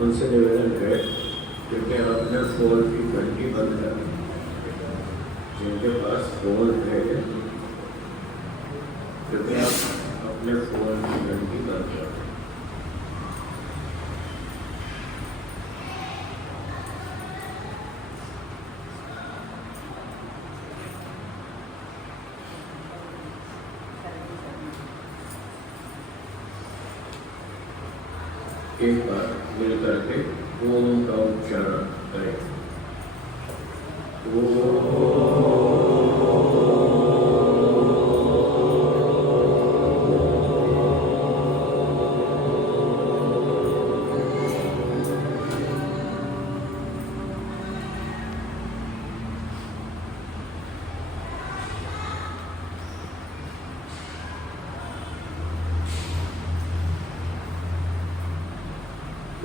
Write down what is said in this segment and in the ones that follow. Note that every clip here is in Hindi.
उनसे निवेदन है कृपया अपने फ़ोन की घंटी बंद करें। जिनके पास फ़ोन है कृपया अपने फ़ोन की घंटी बंद करें। एक बार मिल करके ओम का उच्चारण करें।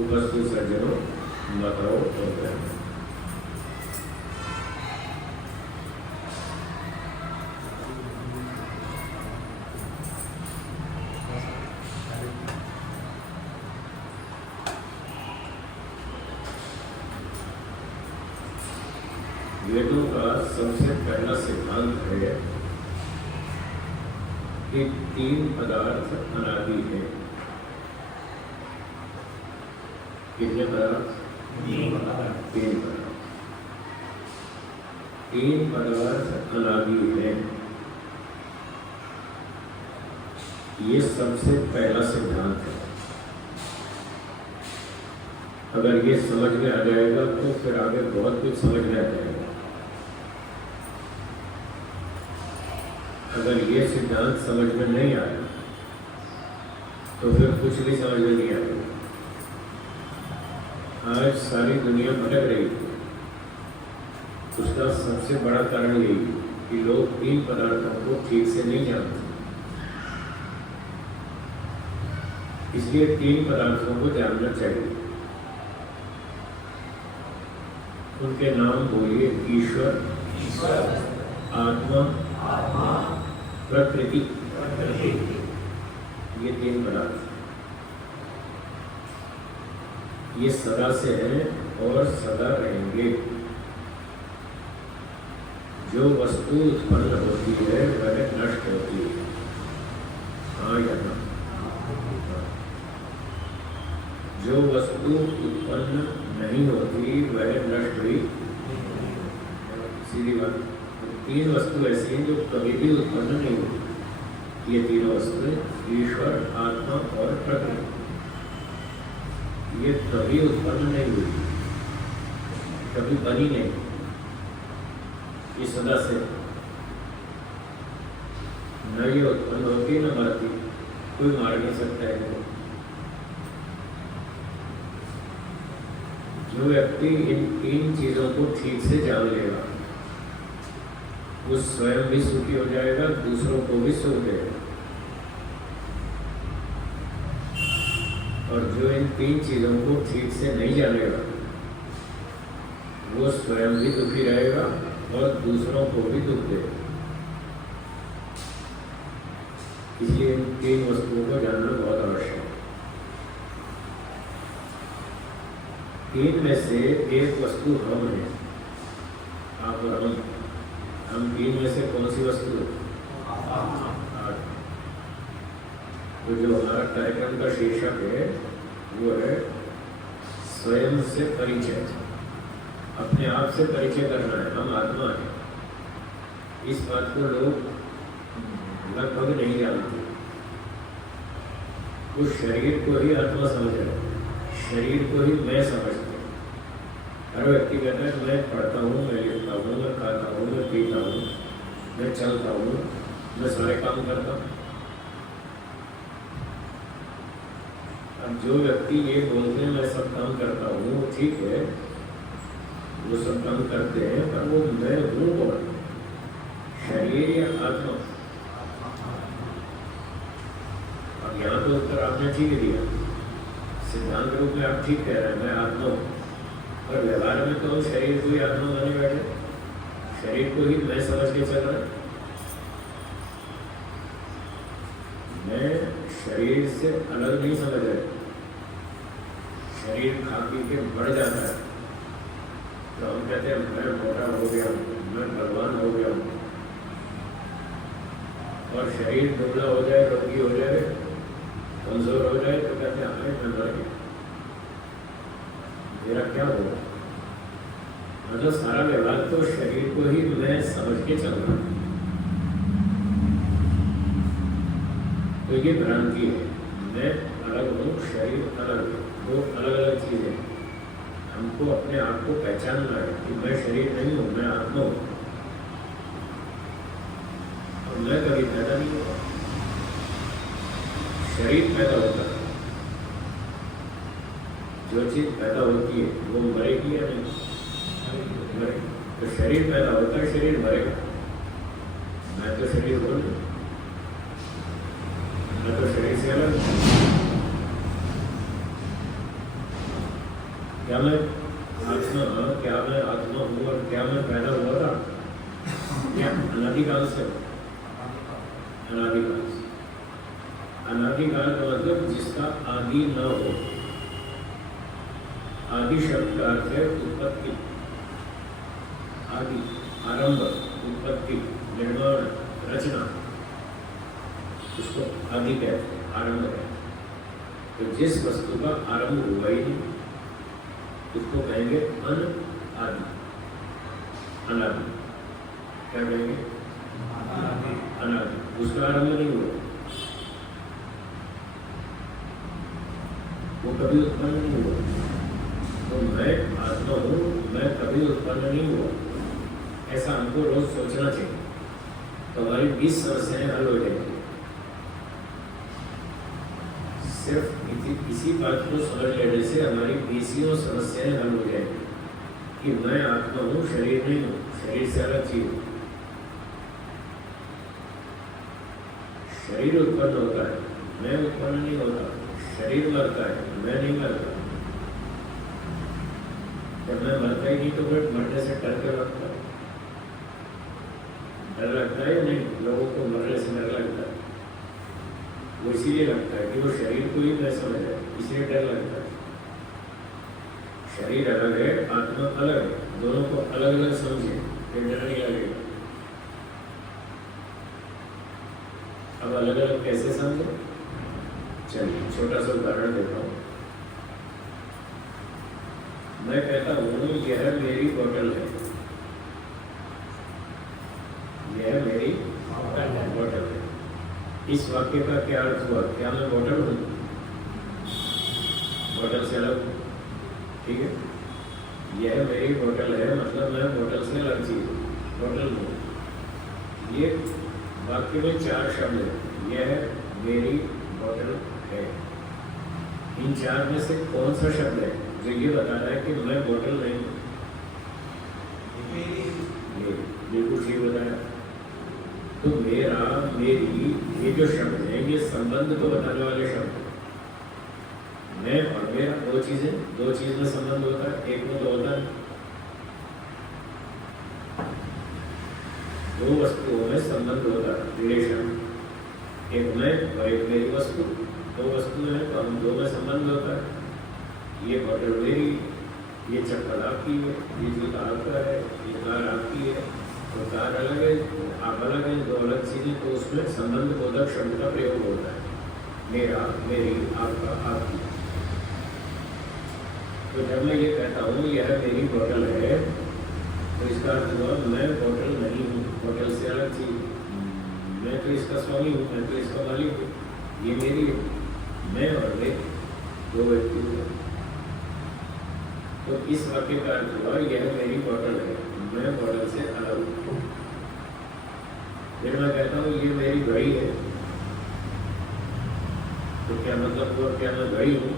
उपस्थित सज्जनों, बताओ तो क्या? वेदों का सबसे पहला सिद्धांत है कि तीन पदार्थ अनादि है। कितने पदार्थ? तीन पदार्थ अनादि है। ये सबसे पहला सिद्धांत है। अगर ये समझ में आ जाएगा तो फिर आगे बहुत कुछ समझ में आ जाएगा। अगर ये सिद्धांत समझ में नहीं आया तो फिर कुछ भी समझ में नहीं आएगा। आज सारी दुनिया भटक रही है। उसका सबसे बड़ा कारण यही है कि लोग तीन पदार्थों को ठीक से नहीं जानते। इसलिए तीन पदार्थों को जानना चाहिए। उनके नाम बोलिए। ईश्वर, आत्मा, प्रकृति। ये तीन पदार्थ ये सदा से हैं और सदा रहेंगे। जो वस्तु उत्पन्न होती है वह नष्ट होती है। हाँ या ना? जो वस्तु उत्पन्न नहीं होती वह नष्ट हुई। सीधी बात। तीन वस्तु ऐसी हैं जो कभी भी उत्पन्न नहीं होती। ये तीनों वस्तुएं ईश्वर, आत्मा और प्रकृति, ये कभी उत्पन्न नहीं हुई, कभी बनी नहीं। ये सदा से न ये उत्पन्न होती न मरती। कोई मार नहीं सकता है। जो व्यक्ति इन तीन चीजों को ठीक से जान लेगा वो स्वयं भी सुखी हो जाएगा, दूसरों को भी सुख देगा। और जो इन तीन चीजों को ठीक से नहीं जानेगा वो स्वयं भी दुखी रहेगा और दूसरों को भी दुख देगा। इसलिए इन तीन वस्तुओं को जानना बहुत आवश्यक है। तीन में से एक वस्तु हम है। आप और हम तीन में से कौन सी वस्तु है? तो जो हमारा कार्यक्रम का शीर्षक है वो है स्वयं से परिचय। अपने आप से परिचय करना है। हम आत्मा है। इस बात को लोग लगभग नहीं जानते। वो शरीर को ही आत्मा समझ रहे हैं, शरीर को ही मैं समझते हैं। हर व्यक्ति कहता है मैं पढ़ता हूँ, मैं लिखता हूँ, मैं खाता हूँ, मैं पीता हूँ, मैं चलता हूँ, मैं सारे काम करता हूँ। अब जो व्यक्ति ये बोलते हैं मैं सब काम करता हूँ, ठीक है, वो सब काम करते हैं, पर वो मैं हूँ कौन? शरीर या आत्मा? अब यहाँ तो उत्तर आपने ठीक दिया। सिद्धांत रूप में आप ठीक कह रहे हैं, मैं आत्मा हूँ, पर व्यवहार में तो हम शरीर को ही आत्मा माने बैठे, शरीर को ही मैं समझ के चल रहा है। मैं शरीर से अलग नहीं समझ रहे। शरीर खा पी के बढ़ जाता है तो हम कहते हैं मैं मोटा हो गया हूँ, मैं बलवान हो गया हूँ। और शरीर दुबला हो जाए, रोगी हो जाए, कमजोर हो जाए तो कहते हैं मैं मर गया, मेरा क्या होगा। मतलब सारा व्यवहार तो शरीर को ही मैं समझ के चल रहा हूँ। तो ये भ्रांति है, मैं अलग हूँ, शरीर अलग है, दो अलग अलग चीजें। हमको अपने आप को पहचानना है कि मैं शरीर नहीं हूँ, मैं आत्मा हूँ और मैं कभी पैदा नहीं हुआ। शरीर पैदा होता है, जो चीज पैदा होती है वो मरेगी या नहीं मरेगी। तो शरीर पैदा होता है, शरीर मरेगा। मैं तो शरीर हो नहीं, मैं तो शरीर से अलग हूँ। क्या मैं आत्मा हूँ और क्या मैं पैदा हुआ था? क्या अनादिकाल से? अनादिकाल से। अनादिकाल का मतलब जिसका आदि न हो। आदि शब्द का अर्थ है उत्पत्ति, आदि, आरंभ, उत्पत्ति, निर्माण, रचना, उसको आदि कहते हैं, आरंभ कहते हैं। तो जिस वस्तु का आरंभ हुआ ही नहीं उसको कहेंगे अनादि, अनादि। क्या कहेंगे? अनादि। उसका आरंभ नहीं हुआ, वो कभी उत्पन्न नहीं हुआ। तो मैं आत्मा हूँ, मैं कभी उत्पन्न नहीं हुआ। ऐसा हमको रोज सोचना चाहिए तो हमारी 20 समस्याएं हल हो जाएंगी। सिर्फ इसी बात को समझ लेने से हमारी 20 समस्याएं हल हो जाएंगी कि मैं आत्मा हूँ, शरीर नहीं हूँ, शरीर से अलग चीज हूँ। शरीर उत्पन्न होता है, मैं उत्पन्न नहीं होता। शरीर मरता है, मैं नहीं मरता। जब मैं मरता ही नहीं तो फिर मरने से डर के लगता है। डर लगता है या नहीं? लोगों को मरने से डर लगता है। वो इसीलिए लगता है कि वो शरीर को ही मैं समझ है, इसलिए डर लगता है। शरीर अलग है, आत्मा अलग है, दोनों को अलग अलग समझे, फिर डर नहीं लगेगा। अब अलग अलग कैसे समझे? चलिए छोटा सा उदाहरण देता हूँ। मैं कहता हूँ यह मेरी बोतल है, यह मेरी बोतल है। इस वाक्य का क्या अर्थ हुआ? क्या मैं बोतल हूँ? बोतल से अलग हूँ, ठीक है। यह मेरी बोतल है मतलब मैं बोतल से अलग चीज हूँ, बोतल हूँ। ये वाक्य में 4 शब्द है। यह मेरी बोतल है। इन 4 में से कौन सा शब्द है जो ये बता रहा है कि मैं बोतल नहीं हूँ? ये बिल्कुल ठीक बताया। तो मेरा, मेरी, ये जो शब्द है ये संबंध को बताने वाले शब्द है। मैं और मेरा दो चीज में संबंध होता है, एक में तो होता है। दो वस्तुओं में संबंध होता है, रिलेशन। एक मैं और एक मेरी वस्तु, दो वस्तुएं हैं तो हम दो में संबंध होता है। ये बोतल मेरी, ये चप्पल आपकी है, ये जूता आपका है, ये कार आपकी है, तो कार अलग है, आप अलग हैं, दो अलग चीजें। तो उसमें संबंध बोधक शब्द का प्रयोग होता है, मेरा, मेरी, आपका, आपकी। तो जब मैं ये कहता हूँ यह मेरी बोतल है तो इसका अर्थ हुआ मैं बोतल नहीं हूँ, बोतल से अलग चीज। मैं तो इसका स्वामी हूँ, मैं तो इसका मालिक हूँ, ये मेरी है। मैं और वे दो व्यक्ति हुए। तो इस वाक्य का अर्थ हुआ यह मेरी बोतल है, मैं बोतल से अलग हूँ। फिर मैं कहता हूँ ये मेरी घड़ी है, तो क्या मतलब हुआ? क्या मैं घड़ी हूँ?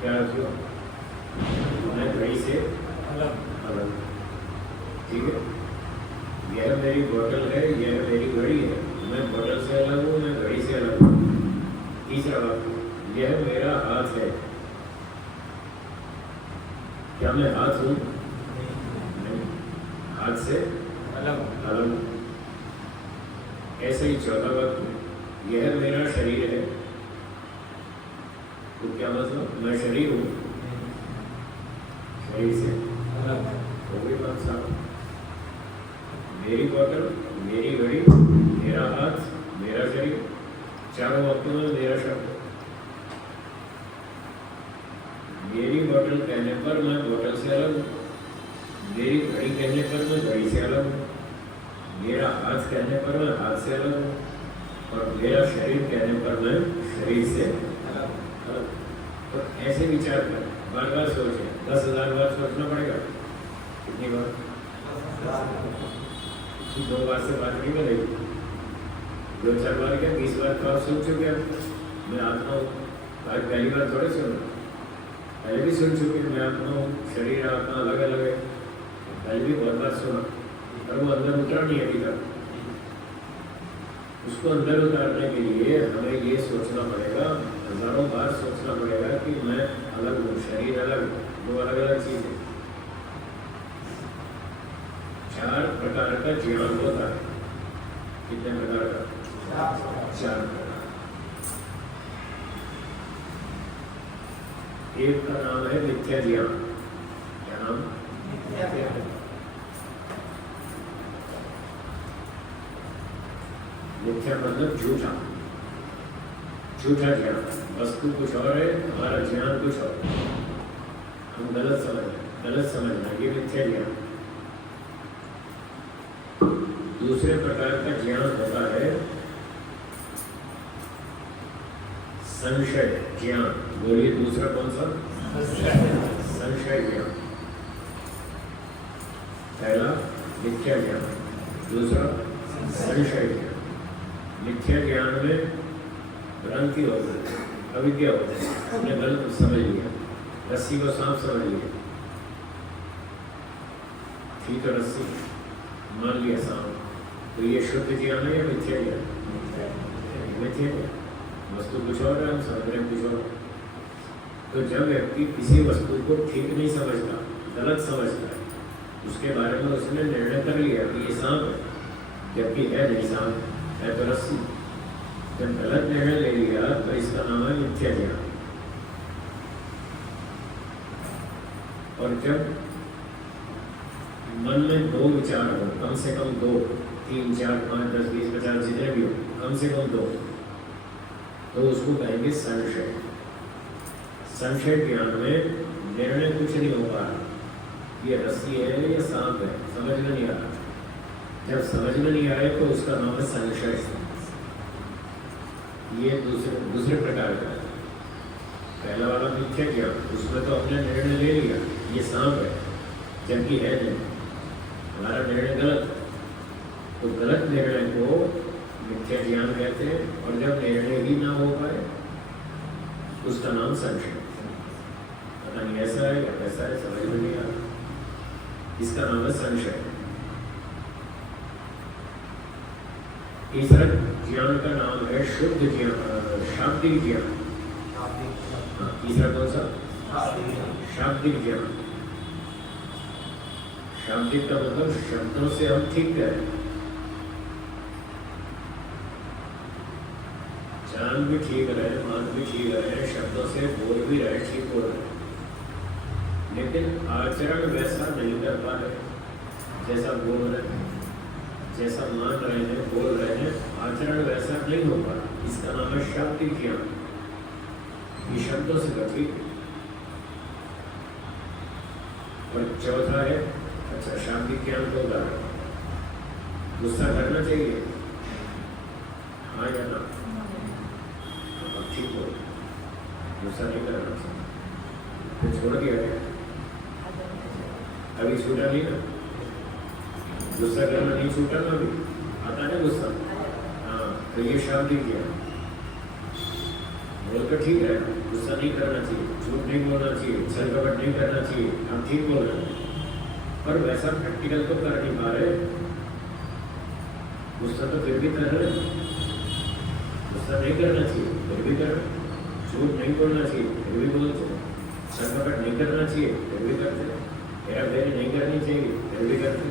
क्या अर्थ हुआ? मैं घड़ी से अलग, ठीक है। यह मेरी बोतल है, यह मेरी घड़ी है, मैं बोतल से अलग हूँ, मैं घड़ी से अलग हूँ। तीसरा वाक्य, यह मेरा हाथ है। क्या मैं हाथ हूँ? नहीं, हाथ से अलग हूँ। ऐसे ही चौथा वाक्य, यह मेरा शरीर है। तो क्या मतलब? मैं शरीर हूँ, शरीर से हो गई बात साफ। मेरी बोतल, मेरी घड़ी, मेरा हाथ, मेरा शरीर, चारों वक्तों में मेरा शब्द। मेरी बोतल कहने पर मैं बोतल से अलग हूँ, मेरी घड़ी कहने पर मैं घड़ी से अलग हूँ, मेरा हाथ कहने पर मैं हाथ से अलग हूँ, और मेरा शरीर कहने पर मैं शरीर से अलग। तो ऐसे विचार कर, बार बार सोचे, 10,000 बार सोचना पड़ेगा। कितनी बार? 2 बार से बात नहीं बनेगी। 2-4 बार क्या 20 बार तो आप सुन चुके हैं। मैं आत्मा हूँ, आज पहली बार थोड़े सुन, पहले भी सुन चुके, मैं आत्मा हूँ, शरीर आत्मा अलग अलग है, पहले भी बहुत बार सुना, और वो अंदर उतरा नहीं अभी तक। उसको अंदर उतारने के लिए हमें ये सोचना पड़ेगा, हजारों बार सोचना पड़ेगा कि मैं अलग हूँ, शरीर अलग, 2 अलग अलग चीजें। 4 प्रकार का ज्ञान होता है। कितने प्रकार का? 4 प्रकार। एक का नाम है मिथ्या ज्ञान। क्या नाम? मिथ्या मतलब झूठा, झूठा ज्ञान। वस्तु कुछ और है, हमारा ज्ञान कुछ और, हम गलत समझना, ये मिथ्या ज्ञान। दूसरे प्रकार का ज्ञान होता है संशय ज्ञान। बोलिए दूसरा कौन सा? संशय ज्ञान। पहला मिथ्या ज्ञान, दूसरा संशय ज्ञान। मिथ्या ज्ञान में भ्रांति होती है, अविद्या होती है, हमने गलत समझ लिया, रस्सी को सांप समझ लिया, थी तो रस्सी, मान लिया सांप। तो ये शुद्ध ज्ञान है या मिथ्या ज्ञान? मिथ्या ज्ञान। वस्तु कुछ और है, हम समझ रहे हैं कुछ और। तो जब व्यक्ति किसी वस्तु को ठीक नहीं समझता, गलत समझता है, उसके बारे में उसने निर्णय कर लिया कि ये सांप है, जबकि है नहीं सांप, है तो रस्सी। जब गलत निर्णय ले लिया तो इसका नाम है मिथ्या ज्ञान। और जब मन में 2 विचार हो, कम से कम 2, 3, 4, 5, 10, 20, 50 जितने भी हो, कम से कम 2, तो उसको कहेंगे संशय। संशय ज्ञान में निर्णय कुछ नहीं हो पा रहा, ये रस्सी है या सांप है, समझ में नहीं आ रहा। जब समझ में नहीं आए तो उसका नाम है संशय। ये दूसरे प्रकार का। पहला वाला मिथ्या ज्ञान, उसमें तो अपने निर्णय ले लिया ये सांप है, जबकि है नहीं, हमारा निर्णय गलत। तो गलत निर्णय को मिथ्या ज्ञान कहते हैं। और जब निर्णय ही ना हो पाए उसका नाम संशय। पता नहीं ऐसा है या कैसा है, समझ में नहीं आ रहा, इसका नाम है संशय। तीसरा ज्ञान का नाम है शुद्ध ज्ञान, शाब्दिक ज्ञान। तीसरा कौन सा? शाब्दिक ज्ञान। शाब्दिक का मतलब शब्दों से हम ठीक करें, जान भी ठीक रहे, मान भी ठीक रहे, शब्दों से बोल भी रहे, ठीक बोल रहे, लेकिन आचरण वैसा नहीं कर पा रहे। जैसा बोल रहे हैं, जैसा मान रहे हैं, बोल रहे हैं, आचरण वैसा नहीं हो पा रहा, इसका नाम है शाब्दिक ज्ञान। ये शब्दों से गति। और चौथा है, अच्छा शाब्दिक ज्ञान को उदाहरण, गुस्सा करना चाहिए, हाँ या ना? ठीक हो, गुस्सा नहीं करना चाहिए, तो छोड़ दिया गया, अभी छूटा नहीं ना, गुस्सा करना नहीं छूटा ना, अभी आता है गुस्सा। हाँ, तो ये शाब्दिक ज्ञान। बोल कर ठीक है, गुस्सा नहीं करना चाहिए, झूठ नहीं बोलना चाहिए, छल कपट नहीं करना चाहिए, हम ठीक बोल रहे हैं, पर वैसा प्रैक्टिकल तो कर नहीं पा रहे। गुस्सा तो फिर भी कर रहे, गुस्सा नहीं करना चाहिए फिर भी कर रहे, झूठ नहीं बोलना चाहिए फिर भी बोलते, छल कपट नहीं करना चाहिए फिर भी करते, हेरा फेरी नहीं करनी चाहिए फिर भी करते।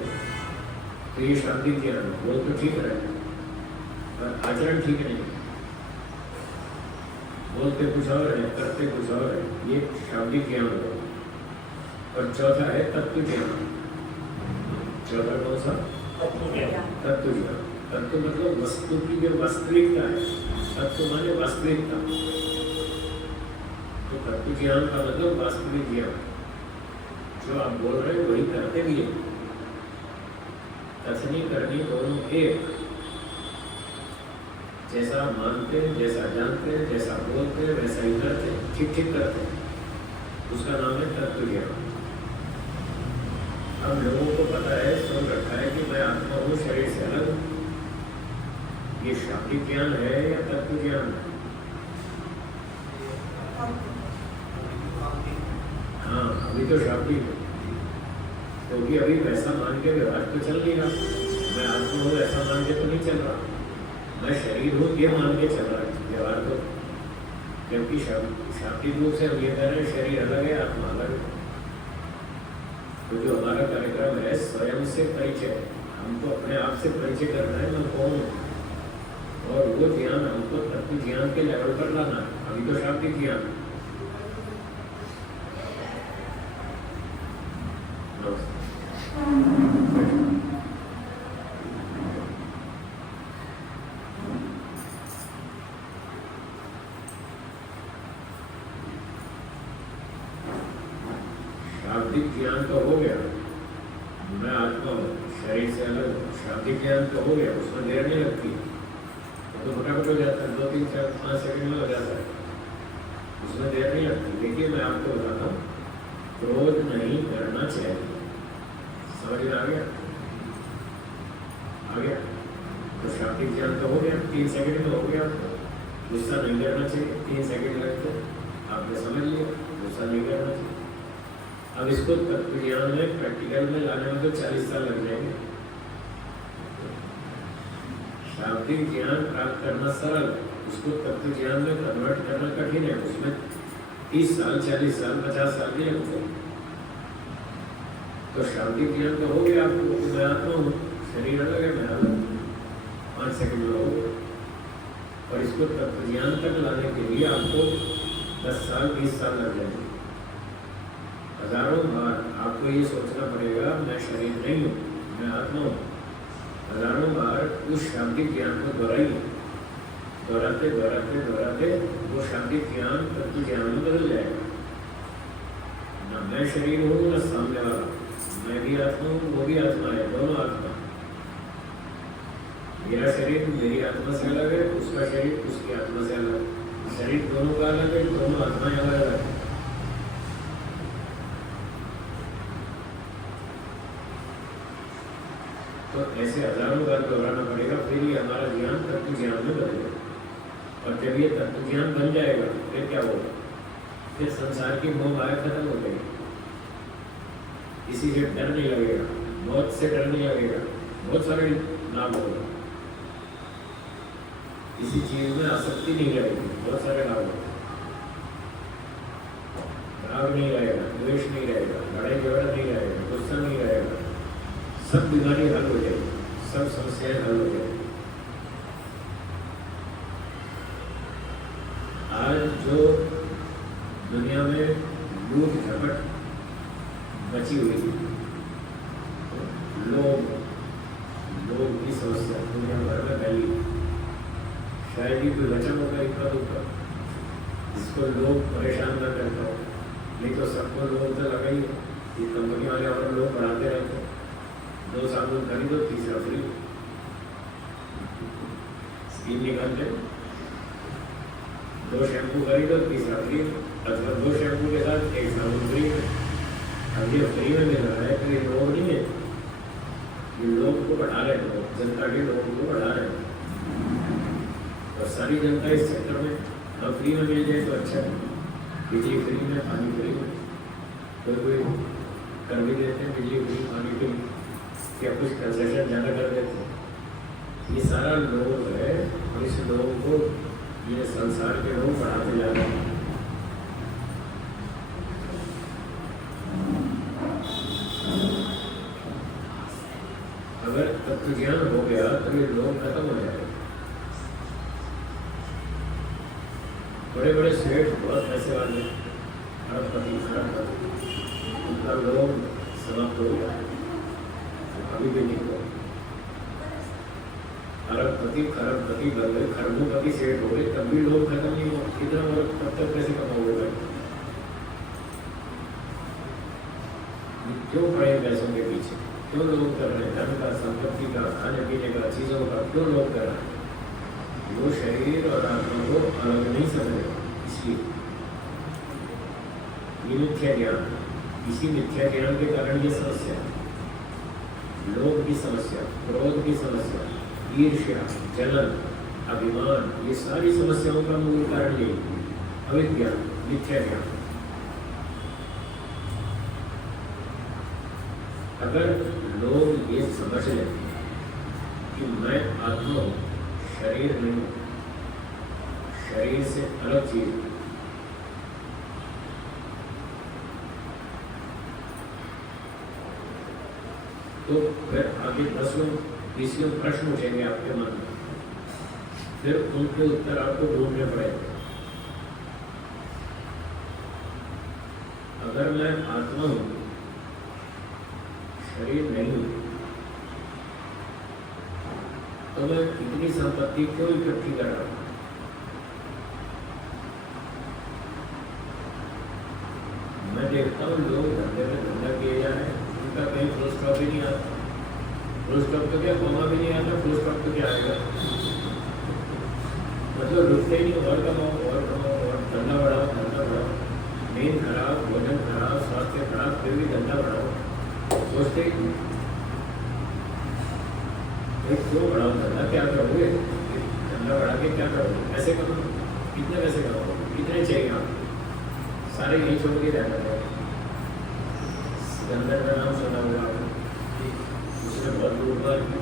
तो ये शाब्दिक ज्ञान, बोल तो ठीक रहे पर आचरण ठीक नहीं। बोलते कुछ और है, करते कुछ और है, ये शाब्दिक ज्ञान हो। और चौथा है तत्व ज्ञान। चौथा कौन सा? तत्व ज्ञान। तत्व ज्ञान, तत्व मतलब वस्तु की जो वास्तविकता है, तत्व माने वास्तविकता। तो तत्व ज्ञान का मतलब वास्तविक ज्ञान, जो आप बोल रहे हैं वही करते भी है। कथनी करनी दोनों एक, जैसा मानते हैं, जैसा जानते हैं, जैसा बोलते हैं, वैसा ही करते हैं, ठीक ठीक करते हैं, उसका नाम है तत्व ज्ञान। अब लोगों को पता है, समझ रखा है कि मैं आत्मा हूँ, शरीर से अलग हूँ। ये शाब्दिक ज्ञान है या तत्व ज्ञान? हाँ, अभी तो शाब्दिक है, क्योंकि अभी वैसा मान के व्यवहार तो चल नहीं रहा। मैं आत्मा हूँ ऐसा मान के तो नहीं चल रहा, मैं शरीर हूँ ये मान के चल रहा है व्यवहार तो। जबकि शाब्दिक रूप से हम ये कह रहे हैं शरीर अलग है, आत्मा अलग है। तो जो हमारा कार्यक्रम है स्वयं से परिचय, हमको अपने आप से परिचय करना है, मैं कौन हूँ, और वो ज्ञान हमको तत्व ज्ञान के लेवल पर लाना है। अभी तो शाब्दिक ज्ञान। शाब्दिक ज्ञान तो हो गया, मैं आत्मा हूँ, शरीर से अलग हूँ, शाब्दिक ज्ञान तो हो गया, उसमें देर नहीं लगती, तो फटाफट हो जाता है, 2, 3, 4, 5 सेकंड में हो जाता है, उसमें देर नहीं लगती। देखिए मैं आपको बताता हूँ, क्रोध नहीं करना चाहिए, समझ में आ गया? आ गया? तो शाब्दिक ज्ञान तो हो गया, 3 सेकंड में हो गया। गुस्सा नहीं करना चाहिए, 3 सेकंड लगते, आपने समझ लिया, गुस्सा नहीं करना चाहिए। अब इसको तत्व ज्ञान में प्रैक्टिकल में लाने में तो 40 साल लग जाएंगे। शाब्दिक ज्ञान प्राप्त करना सरल, उसको तत्व ज्ञान में कन्वर्ट करना कठिन है, उसमें 30 साल, 40 साल, 50 साल भी लगते हैं। तो शाब्दिक ज्ञान तो हो गया आपको, मैं आत्मा हूँ, शरीर अलग है, मैं अलग, 5 सेकंड में हो गया। और इसको तत्व ज्ञान तक लाने के लिए आपको 10 साल, 20 साल लग जाएंगे। हजारों बार आपको ये सोचना पड़ेगा मैं शरीर नहीं हूँ, मैं आत्मा हूँ। हजारों बार उस शाब्दिक ज्ञान को दोहराइए, दोहराते दोहराते दोहराते वो शाब्दिक ज्ञान तत्व ज्ञान में बदल जाएगा। न मैं शरीर हूँ न सामने वाला, मैं भी आत्मा हूँ, वो भी आत्मा है, दोनों आत्मा। मेरा शरीर मेरी आत्मा से अलग है, उसका शरीर उसकी आत्मा से अलग है, शरीर दोनों का अलग है, दोनों आत्माएं अलग अलग है। तो ऐसे हजारों बार दोहराना पड़ेगा, फिर ही हमारा ज्ञान तत्व ज्ञान में बदलेगा। और जब ये तत्व ज्ञान बन जाएगा फिर क्या होगा? फिर संसार की मोह माया खत्म हो जाएगी, किसी से डर नहीं लगेगा, मौत से डर नहीं लगेगा, बहुत सारे लाभ होगा। किसी चीज में आसक्ति नहीं रहेगी, बहुत सारे लाभ होगा। राग नहीं रहेगा, द्वेष नहीं रहेगा, लड़ाई झगड़ा नहीं रहेगा, गुस्सा नहीं रहेगा, सब बीमारी हल हो जाएगी, सब समस्याएं हल हो जाएगी। आज जो दुनिया में लूट झपट बची हुई थी, लोग की समस्या दुनिया भर में फैली, शायद ही कोई बचा होगा इतना दुखा जिसको लोग परेशान न करता हो। नहीं तो सबको लोग तो लगा ही कि कंपनी वाले और लोग बढ़ाते रहते हैं, 2 साबुन खरीदो, तीसरा फ्री, स्कीम निकालते, 2 शैम्पू खरीदो, तीसरा फ्री, अथवा 2 शैम्पू के साथ 1 साबुन फ्री। अब ये फ्री में मिल रहा है तो ये लोग नहीं है, ये लोग को बढ़ा रहे हैं, जनता के लोगों को बढ़ा रहे हैं। और सारी जनता इस सेक्टर में अब फ्री में मिल जाए तो अच्छा है, बिजली फ्री में, पानी फ्री में, कोई कर भी देते हैं बिजली फ्री, पानी फ्री, या कुछ कंसेशन ज़्यादा कर देते हैं। ये सारा लोग है और इस लोगों को ये संसार के लोग बढ़ाते जा रहे हैं। अगर तत्व ज्ञान हो गया तो ये लोग खत्म हो जाएगा। बड़े बड़े सेठ, बहुत पैसे वाले, खरबपति उनका लोग समाप्त हो गया, अभी भी नहीं हुआ। अरबपति खरबपति बन गए, खरबोपति सेठ हो गए, तब भी लोग खत्म नहीं हुआ। कितना और तब तक कैसे कमाओगे भाई? क्यों पड़े पैसों के पीछे? क्यों लोग कर रहे हैं? धन का, संपत्ति का, खाने पीने का, चीजों का क्यों लोग कर रहे हैं? वो शरीर और आत्मा को अलग नहीं समझे, इसलिए ये मिथ्या ज्ञान, इसी मिथ्या ज्ञान के कारण ये समस्या, लोभ की समस्या, क्रोध की समस्या, ईर्ष्या, जलन, अभिमान, ये सारी समस्याओं का मूल कारण ये अविद्या, मिथ्या ज्ञान। अगर लोग ये समझ लें कि मैं आत्मा हूं, शरीर नहीं, शरीर से अलग चीज, तो फिर आगे 10 प्रश्न उठेंगे आपके मन में, फिर उनके उत्तर आपको ढूंढने पड़ेंगे। अगर मैं आत्मा हूं, शरीर नहीं, तो मैं इतनी संपत्ति क्यों इकट्ठी कर रहा हूं? मैं देखता हूँ लोग धंधे में धंधा किए जा रहे हैं, उनका कहीं फुल स्टॉप ही नहीं आता। फुल स्टॉप तो क्या, कमा भी नहीं आता, फुल स्टॉप तो क्या आएगा? मतलब रुकते ही नहीं, और कमाओ और कमाओ और धंधा बढ़ाओ, धंधा बढ़ाओ, नींद खराब, भोजन खराब, स्वास्थ्य खराब, फिर भी धंधा बढ़ाओ, सोचते ही क्यों बढ़ाओ धंधा? क्या करोगे? धंधा बढ़ा के क्या करोगे? पैसे कमाओ, कितने पैसे कमाओ, कितने चाहिए आप? सारे यही छोड़ के रहना है। सिकंदर का नाम सुना होगा आपने, उसने बहुत लूटमार की,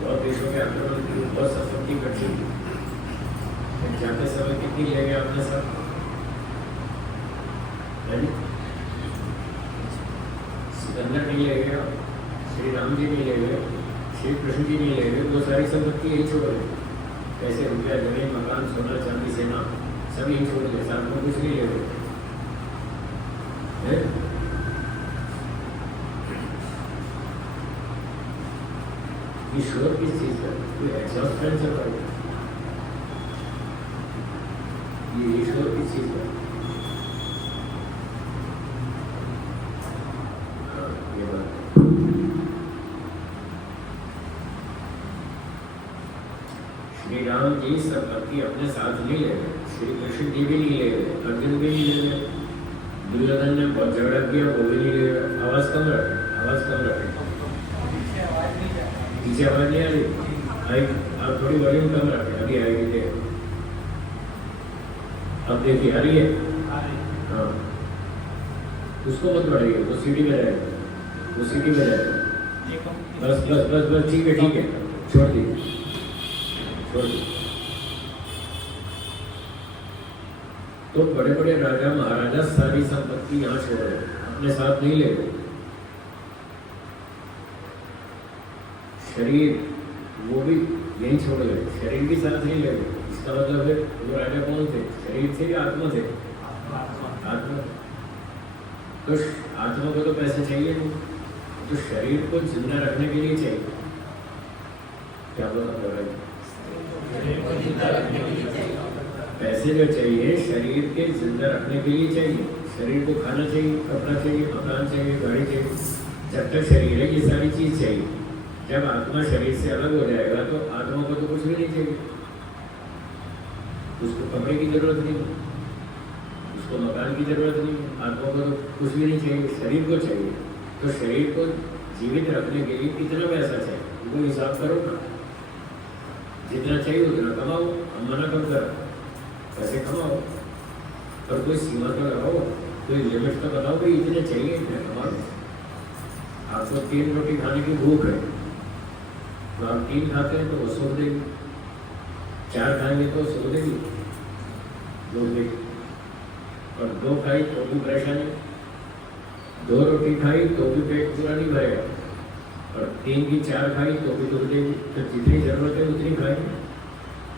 बहुत देशों के आक्रमण की, बहुत संपत्ति इकट्ठी की, जाते समय कितनी ले गए आपने सब? सिकंदर नहीं ले गया, श्री राम जी नहीं ले गए, श्री कृष्ण जी नहीं ले गए, वो सारी संपत्ति यही छोड़ गए। पैसे, रुपया, जमीन, मकान, सोना, चांदी, सेना, सब यही छोड़ गए, साथ में कुछ नहीं ले गए। ईश्वर किस चीज का? कोई एग्जॉस्ट फैन चल रहा है, ये ईश्वर किस चीज का? ये बात श्री राम जी संपत्ति अपने साथ नहीं ले गए, श्री कृष्ण जी भी नहीं ले गए, अर्जुन भी नहीं ले गए, दुर्योधन ने बहुत झगड़ा किया, वो भी नहीं ले गए। आवाज कम रखे, आवाज कम रखे, पीछे आवाज नहीं आ रही, आप थोड़ी वॉल्यूम कम रखे, अभी आएगी। अब देखिए आ रही है? हाँ, उसको मत बढ़ाइए, वो सीढ़ी में रहेगा, वो सीढ़ी में रहेगा। बस बस बस बस, ठीक है ठीक है, छोड़ दीजिए, छोड़ दीजिए। तो बड़े बड़े राजा महाराजा सारी संपत्ति यहाँ छोड़ रहे, अपने साथ नहीं ले गए। शरीर वो भी यही छोड़ गए, शरीर भी साथ नहीं ले गए। इसका मतलब है वो राजा कौन थे? शरीर थे या आत्मा थे? आत्मा। तो आत्मा को तो पैसे चाहिए नहीं, तो शरीर को जिंदा रखने के लिए चाहिए। क्या बोला भाई? पैसे जो चाहिए शरीर के जिंदा रखने के लिए चाहिए। शरीर को खाना चाहिए, कपड़ा चाहिए, मकान चाहिए, गाड़ी चाहिए। जब तक शरीर है ये सारी चीज चाहिए। जब आत्मा शरीर से अलग हो जाएगा तो आत्मा को तो कुछ भी नहीं चाहिए। उसको कपड़े की जरूरत नहीं, उसको मकान की जरूरत नहीं, आत्मा को तो कुछ भी नहीं चाहिए, शरीर को चाहिए। तो शरीर को जीवित रखने के लिए कितना पैसा चाहिए वो हिसाब करो ना। जितना चाहिए उतना कमाओ, हम मना कम करो, पैसे कमाओ, पर कोई सीमा तो लगाओ, कोई लिमिट तो बताओ कि इतने चाहिए, इतने कमाओ। आपको 3 रोटी खाने की भूख है तो आप 3 खाते हैं तो वो सो देगी, 4 खाएंगे तो सो देगी, 2 देगी, और 2 खाई तो भी परेशानी, 2 रोटी खाई तो भी पेट पूरा नहीं भरेगा, और 3 की 4 खाई तो भी दुख देगी। तो जितनी जरूरत है उतनी खाएंगे,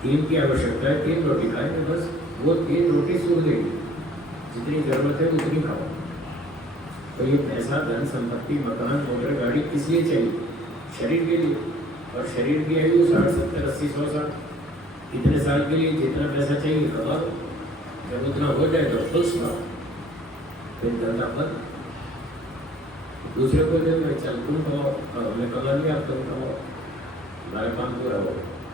3 की आवश्यकता है, 3 रोटी खाएंगे बस, वो 3 रोटी सूख देगी, जितनी जरूरत है उतनी खाओ। तो ये पैसा, धन संपत्ति, मकान, मोटर, गाड़ी किस लिए चाहिए? शरीर के लिए। और शरीर की आयु 60, 70, 80, 100 साल, इतने साल के लिए जितना पैसा चाहिए कमा लो। जब उतना हो जाए तो खुश रहो, फिर धंधा बंद। दूसरे को जब चल तुम कमाओ, हमने कमा लिया, अब तुम कमाओ, हमारा काम पूरा हो।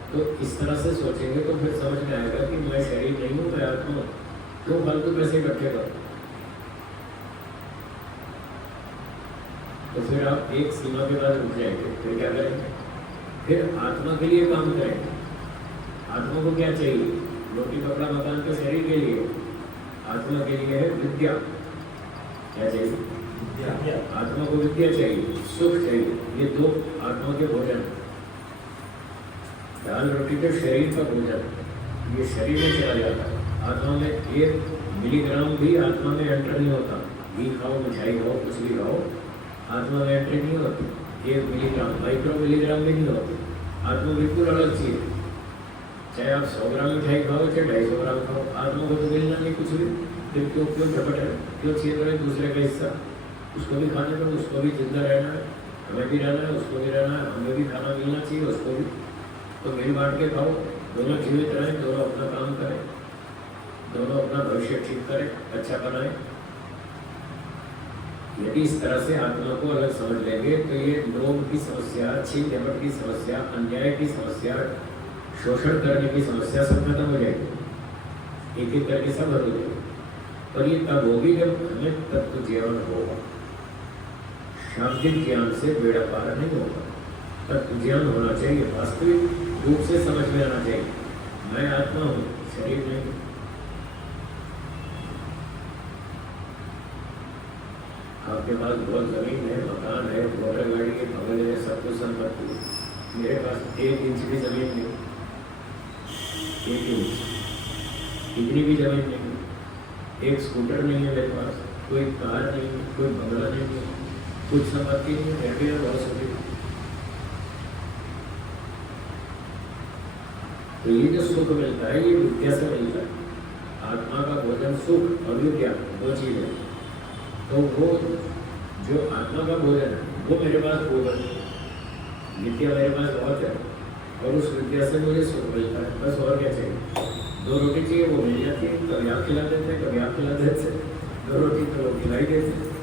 तो इस तरह से सोचेंगे तो फिर समझ में आएगा कि मैं शरीर नहीं हूँ, मैं आत्मा हूँ। क्यों फालतू पैसे इकट्ठे करो? तो फिर आप एक सीमा के बाद रुक जाएंगे, फिर क्या करेंगे? फिर आत्मा के लिए काम करेंगे। आत्मा को क्या चाहिए? रोटी, कपड़ा, मकान तो शरीर के लिए, आत्मा के लिए है विद्या। क्या चाहिए? विद्या। आत्मा को विद्या चाहिए, सुख चाहिए। ये 2 आत्मा के भोजन। दाल रोटी तो शरीर का भोजन, ये शरीर में चला जाता है। आत्मा में 1 मिलीग्राम भी आत्मा में एंटर नहीं होता। घी खाओ, मिठाई खाओ, कुछ भी खाओ, आत्मा में एंट्री नहीं होती। 1 मिलीग्राम, माइक्रो मिलीग्राम भी नहीं होती। आत्मा बिल्कुल अलग चीज है। चाहे आप 100 ग्राम मिठाई खाओ, चाहे 250 ग्राम खाओ, आत्मा को तो मिलना नहीं कुछ भी। फिर क्यों झपट रहे, क्यों छीन रहे दूसरे का हिस्सा? उसको भी खाने दो, उसको भी जिंदा रहना है, हमें भी रहना है, उसको भी रहना है, हमें भी खाना मिलना चाहिए, उसको भी। तो मिल बांट के खाओ, दोनों जीवित रहें, दोनों अपना काम करें, दोनों अपना भविष्य ठीक करें, अच्छा बनाएं। यदि इस तरह से आत्मा को अलग समझ लेंगे तो ये लोभ की समस्या, छीन झपट की समस्या, अन्याय की समस्या, शोषण करने की समस्या सब खत्म हो जाएगी। एक एक करके सब हल हो जाएगी। और ये तब होगी जब हमें तत्व ज्ञान होगा। शाब्दिक ज्ञान से बेड़ा पार नहीं होगा। तत्व ज्ञान होना चाहिए, वास्तविक रूप से समझ में आना चाहिए। मैं आत्मा हूँ, शरीर नहीं। आपके पास बहुत जमीन है, मकान है, मोटर गाड़ी है, भवन है, सब कुछ संपत्ति है। मेरे पास 1 इंच भी जमीन नहीं, 1 इंच, इतनी भी जमीन नहीं, 1 स्कूटर नहीं है मेरे पास, कोई कार नहीं है, कोई बंगला नहीं है, कुछ संपत्ति नहीं है, रहते हैं बहुत सुखी। तो ये जो सुख मिलता है, ये विद्या से मिलता है। आत्मा का भोजन सुख और विद्या 2 चीज है। तो वो जो आत्मा का भोजन है वो मेरे पास भोजन, विद्या मेरे पास बहुत है, और उस विद्या से मुझे सुख मिलता है। बस और क्या चाहिए? 2 रोटी चाहिए, वो मिल जाती है। कभी आप खिला देते हैं, कभी आप खिला देते हैं। 2 रोटी तो वो खिलाई देते हैं।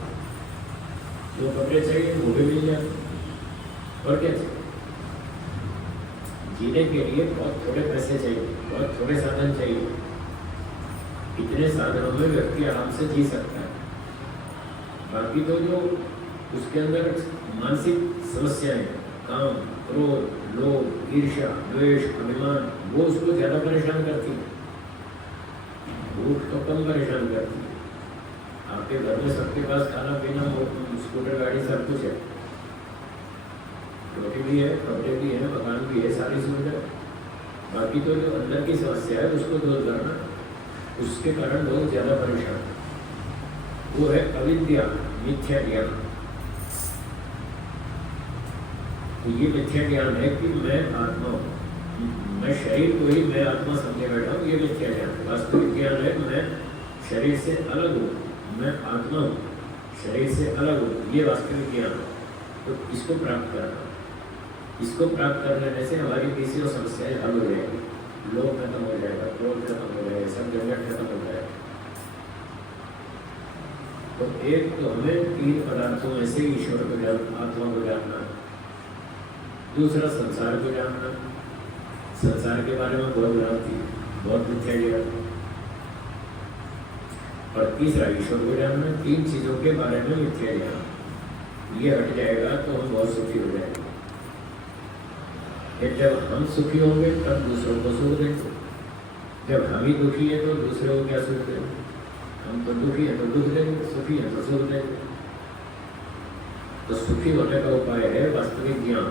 2 कपड़े चाहिए, वो भी मिल जाते हैं। और क्या चाहिए? जीने के लिए बहुत थोड़े पैसे चाहिए, बहुत थोड़े साधन चाहिए। इतने साधनों में व्यक्ति आराम से जी सकता है। बाकी तो जो उसके अंदर मानसिक समस्याएं, काम, क्रोध, लोभ, ईर्ष्या, द्वेष, अभिमान, वो उसको ज्यादा परेशान करती है। भूख तो कम परेशान करती है। आपके घर में सबके पास खाना पीना, स्कूटर, गाड़ी सब कुछ है, रोटी भी है, कपड़े भी है, मकान भी है, सारी सुविधा। बाकी तो जो अंदर की समस्या है उसको दूर करना, उसके कारण लोग ज्यादा परेशान है। वो है अविद्या, मिथ्या ज्ञान। तो ये मिथ्या ज्ञान है कि मैं आत्मा हूँ, मैं शरीर को ही मैं आत्मा समझे बैठा हूँ, ये मिथ्या ज्ञान। वास्तविक ज्ञान है मैं शरीर से अलग हूँ, मैं आत्मा हूँ, शरीर से अलग हूँ, ये वास्तविक ज्ञान है। तो इसको प्राप्त करना, इसको प्राप्त कर लेने से हमारी तीसरी समस्याएं हल हो जाएगी। लोभ खत्म हो जाएगा, क्रोध खत्म हो जाएगा, सब झंझट खत्म हो जाएगा। तो एक तो हमें 3 पदार्थों में से ईश्वर को जानना, आत्मा को जानना, दूसरा संसार को जानना, संसार के बारे में बहुत भ्रांति, बहुत मिथ्या ज्ञान, और तीसरा ईश्वर को जानना। 3 चीजों के बारे में मिथ्या ज्ञान, ये हट जाएगा तो हम बहुत सुखी हो जाएंगे। जब हम सुखी होंगे तब दूसरों को सुख देंगे। जब हम ही दुखी है तो दूसरों को क्या सुख देंगे? हम तो दुखी है तो दुख देंगे, सुखी है तो सुख देंगे। तो सुखी होने का उपाय है वास्तविक ज्ञान।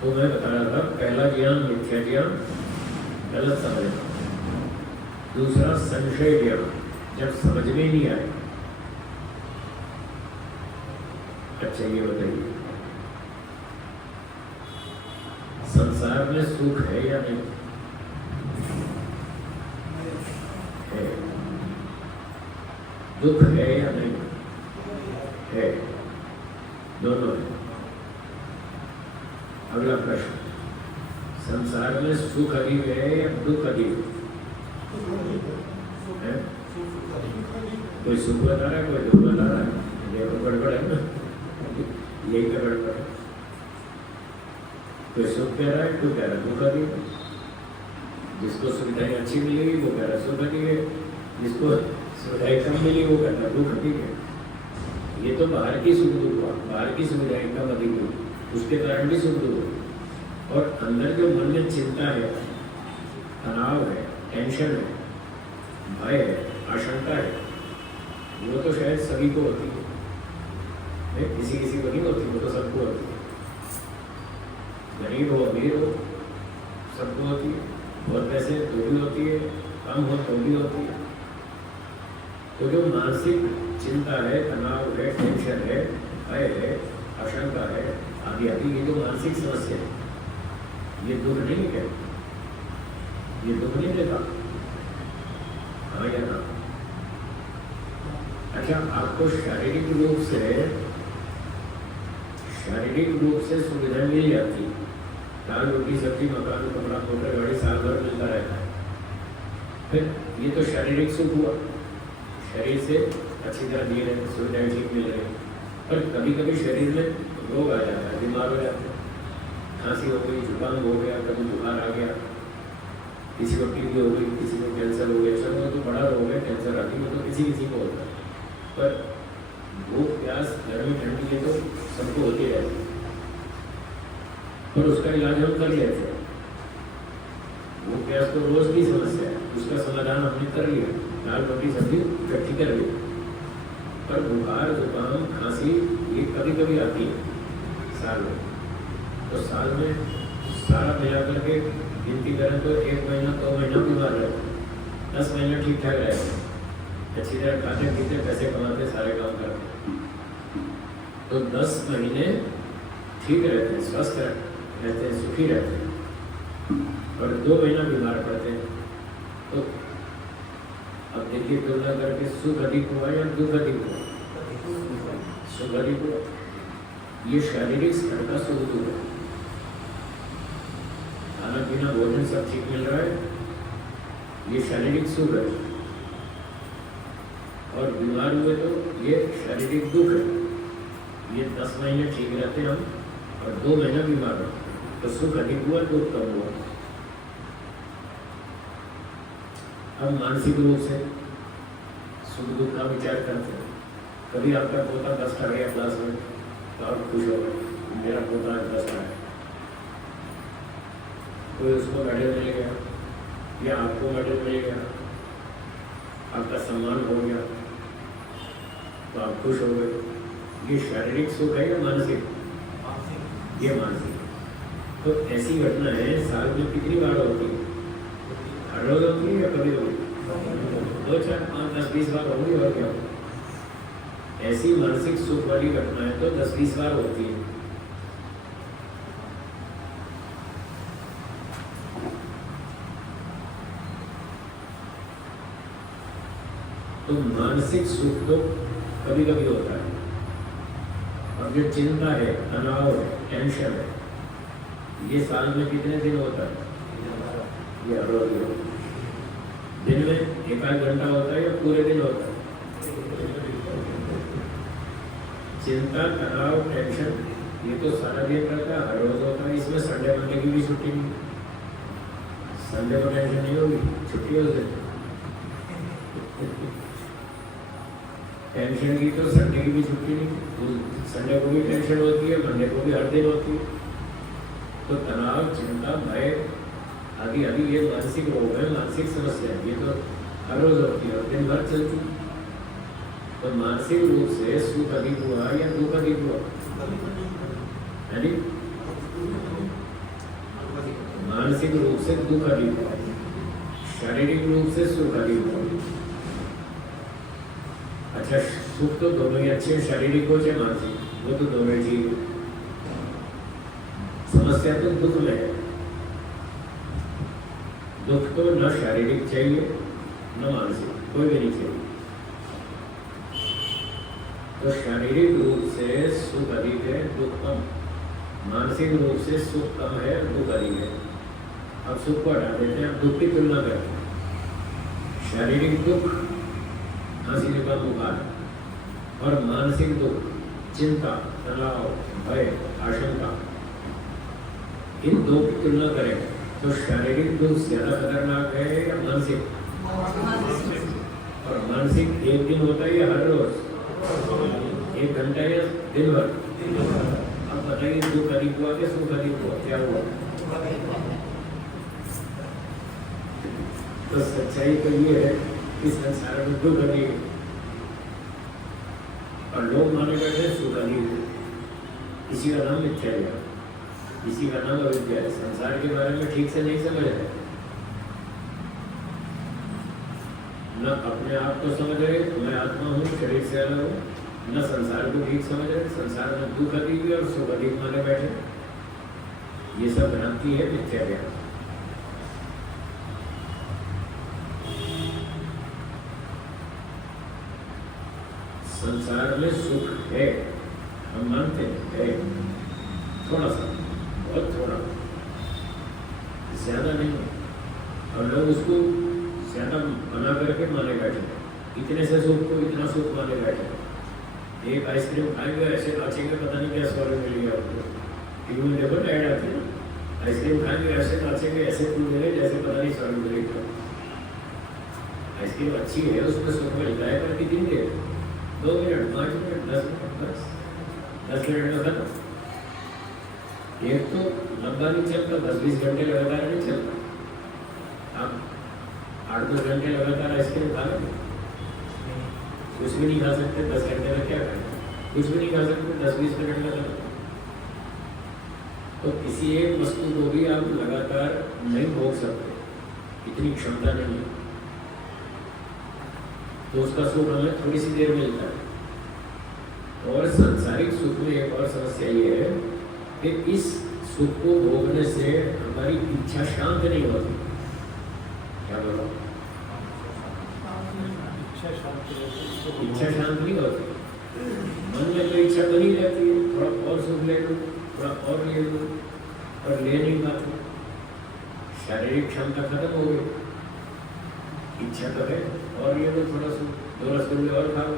तो मैं बता रहा था, पहला ज्ञान मिथ्या ज्ञान, गलत समझना। दूसरा संशय ज्ञान, जब समझ में नहीं आए। अच्छा ये बताइए, संसार में सुख है या नहीं? है। दुख है या नहीं है? दोनों है। अगला प्रश्न, संसार में सुख अधिक है या दुख अधिक है? कोई सुख बता रहा है, कोई दुख बता रहा है, ये तो गड़बड़ है ना, यही तो गड़बड़ है। कोई सुख कह रहा है, कोई कह रहा है दुख अधिक है। जिसको सुविधाएं अच्छी मिलेगी वो कह रहा सुख अधिक है, जिसको सुविधाएं कम मिली वो कहता है दुख अधिक है। ये तो बाहर की सुख दुख हुआ, बाहर की सुविधाएं कम अधिक हुई, उसके कारण भी सुख दुख हुआ। और अंदर जो मन में चिंता है, तनाव है, टेंशन है, भय है, आशंका है, वो तो शायद सभी को होती है, किसी किसी को नहीं होती, वो तो सबको होती है। गरीब हो अमीर हो सबको होती है, बहुत पैसे तो भी होती है, कम हो तो भी होती है। तो जो मानसिक चिंता है, तनाव है, टेंशन है, भय है, आशंका है, आदि आदि, ये जो मानसिक समस्या है, ये दुख नहीं है, ये दुख नहीं देता, हाँ या ना? अच्छा, आपको शारीरिक रूप से सुविधा मिल जाती, दाल रोटी सब्जी मकान कपड़ा मोटर गाड़ी साल भर मिलता रहता है, फिर ये तो शारीरिक सुख हुआ, शरीर से अच्छी तरह जी रहे, सुविधाएं ठीक मिल रही। पर कभी कभी शरीर में रोग आ जाता है, बीमार हो जाते हैं, खांसी हो गई, जुकाम हो गया, कभी बुखार आ गया, किसी को टीबी हो गई, किसी को कैंसर हो गया, सब तो बड़ा रोग है, कैंसर आदि में तो किसी को होता है। पर भूख प्यास गर्मी ठंडी ये तो सबको होती रहती है, पर उसका इलाज हम कर लेते हैं। भूख प्यास तो रोज की समस्या है, उसका समाधान हमने कर लिया, दाल रोटी सब्जी इकट्ठी कर ली। पर बुखार जुकाम खांसी ये कभी कभी आती है साल में, तो साल में सारा मिला करके गिनती करें तो 1 महीना 2 महीना बीमार रहे, 10 महीना ठीक ठाक रहे, अच्छी तरह खाते पीते पैसे कमाते सारे काम करते, तो 10 महीने ठीक रहते हैं, स्वस्थ रहते हैं, सुखी रहते हैं, और 2 महीना बीमार पड़ते हैं। तो अब देखिए तुलना करके सुख अधिक हुआ या दुख अधिक हुआ? सुख अधिक हुआ। ये शारीरिक स्तर का सुख दुख है, खाना पीना भोजन सब ठीक मिल रहा है, ये शारीरिक सुख है। और बीमार हुए तो ये शारीरिक दुख है। ये 10 महीने ठीक रहते हम और 2 महीना बीमार रहते, तो सुख अधिक हुआ, दुख कम हुआ। हम मानसिक रूप से सुख दुख का विचार करते हैं। कभी आपका पोता 10 आ गया क्लास में तो आप खुश हो गए, मेरा पोता 10 आया, कोई उसको मेडल मिल गया या आपको मेडल मिल गया, आपका सम्मान हो गया तो आप खुश हो गए। ये शारीरिक सुख है या मानसिक? ये मानसिक। तो ऐसी घटना है साल में कितनी बार होती है? हर रोज होती है या कभी होगी? 2, 4, 5, 10, 20 बार होगी, और क्या? ऐसी मानसिक सुख वाली घटनाएं तो 10-20 बार होती है। तो मानसिक सुख तो कभी कभी होता है, और जो चिंता है, तनाव है, टेंशन है, ये साल में कितने दिन होता है? ये हर रोज होता है। दिन में 1-8 घंटा होता है या पूरे दिन होता है? चिंता, तनाव, टेंशन ये तो सारा दिन रहता है, हर रोज होता है। इसमें संडे मंडे की भी छुट्टी नहीं, संडे को टेंशन नहीं होगी, छुट्टी हो जाए। टेंशन की तो संडे की भी छुट्टी नहीं, संडे को भी टेंशन होती है, मंडे को भी हर दिन होती है। तो तनाव, चिंता, भय आदि आदि ये मानसिक रोग है, मानसिक समस्या है, ये तो हर रोज होती है और दिन भर चलती है। तो मानसिक रूप से सुख अधिक हुआ या दुख अधिक हुआ? यानी मानसिक रूप से दुख अधिक हुआ, शारीरिक रूप से सुख अधिक हुआ। अच्छा, सुख तो दोनों ही अच्छे, शारीरिक हो चाहे मानसिक, वो तो दोनों ही ठीक है। समस्या तो दुख में है। दुख तो न शारीरिक चाहिए न मानसिक, कोई भी नहीं चाहिए। तो शारीरिक रूप से सुख अधिक है, दुख कम। मानसिक रूप से सुख कम है, दुख अधिक है। अब सुख को हटा देते हैं, अब दुख की तुलना करते हैं। शारीरिक दुख खांसी जुकाम बुखार, और मानसिक दुख चिंता, तनाव, भय, आशंका, इन दो की तुलना करें तो शारीरिक दुख ज्यादा खतरनाक है या मानसिक? और मानसिक एक दिन होता है या हर रोज? 1 घंटा या दिन भर? अब बताइए, दुख अधिक हुआ कि सुख अधिक हुआ? क्या हुआ? तो सच्चाई तो ये है कि संसार में दुख अधिक है और लोग माने बैठे सुख अधिक है। इसी का नाम मिथ्या है, इसी का नाम अविद्या है। संसार के बारे में ठीक से नहीं समझ रहे, न अपने आप को समझ रहे, मैं आत्मा हूँ, शरीर से अलग हूँ, न संसार को ठीक समझ रहे। संसार में दुख अधिक है और सुख अधिक माने बैठे। ये सब भ्रांति है, मिथ्या ज्ञान। संसार में सुख है, हम मानते हैं, है थोड़ा सा, बहुत थोड़ा, ज्यादा नहीं। और लोग उसको ज्यादा बना करके माने बैठे, इतने से सुख को इतना सुख माने बैठे। एक आइसक्रीम खाएंगे, ऐसे नाचेंगे, पता नहीं क्या स्वर्ग मिलेगा आपको। टीवी में देखो ऐड आती है, आइसक्रीम खाएंगे, ऐसे नाचेंगे, ऐसे कूदेंगे जैसे पता नहीं स्वर्ग मिलेगा। आइसक्रीम अच्छी है, उसमें सुख मिलता है, पर कितनी देर? 2 मिनट, 5 मिनट, 10 मिनट, बस 10 मिनट में खत्म। एक तो लंबा नहीं चलता, 10-20 घंटे लगातार नहीं चलता। आप 8-10 घंटे लगातार आइसक्रीम खा लेंगे, कुछ भी नहीं खा सकते। 10 घंटे में क्या करें? कुछ भी नहीं खा सकते, 10-20 मिनट में खत्म। तो किसी एक वस्तु को भी आप लगातार नहीं भोग सकते, इतनी क्षमता नहीं है। तो उसका सुख हमें थोड़ी सी देर मिलता है। और सांसारिक सुख में एक और समस्या ये है कि इस सुख को भोगने से हमारी इच्छा शांत नहीं होती। क्या बोलो? इच्छा शांत नहीं होती। मन में तो इच्छा बनी रहती है, थोड़ा और सुख ले लो, थोड़ा और ले लो, और ले नहीं पाते। शारीरिक क्षमता खत्म हो गई, इच्छा तो है और ये तो थोड़ा सा 2 रसगुल्ले और खा लो,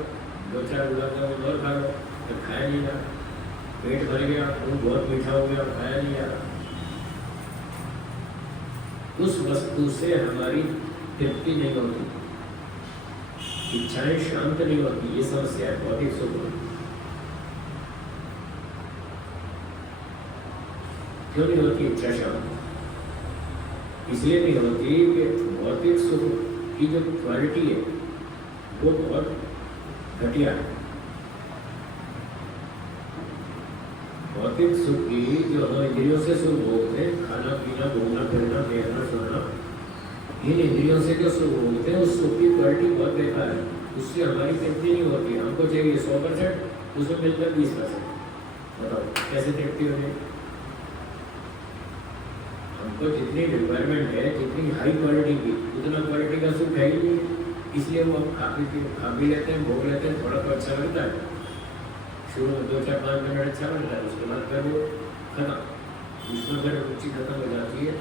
2-4 गुलाब जामुन और खा लो, तो खाया नहीं जा, पेट भर गया, खून बहुत मीठा हो गया, खाया नहीं जा रहा। उस वस्तु से हमारी तृप्ति नहीं होती, इच्छाएं शांत नहीं होती। ये समस्या है भौतिक सुख में। क्यों नहीं होती इच्छा शांत? इसलिए नहीं होती कि भौतिक सुख की जो क्वालिटी है वो बहुत घटिया है। भौतिक सुख की जो हम इंद्रियों से सुख भोगते हैं, खाना पीना, घूमना फिरना, देखना सुनना, इन इंद्रियों से जो सुख भोगते हैं, उस सुख की क्वालिटी बहुत बेकार है। उससे हमारी तृप्ति नहीं होती। हमको चाहिए 100%, उसमें मिलता है 20%। बताओ कैसे तृप्ति हो जाएगी? हमको जितनी रिक्वायरमेंट है, जितनी हाई क्वालिटी की, उतना क्वालिटी का सुख है ही नहीं। इसलिए वो हम खा भी लेते हैं, भोग लेते हैं, थोड़ा तो अच्छा लगता है। शुरू में 2-4-5 मिनट अच्छा लगता है, उसके बाद फिर वो खत्म, उसमें फिर रुचि खत्म हो जाती है।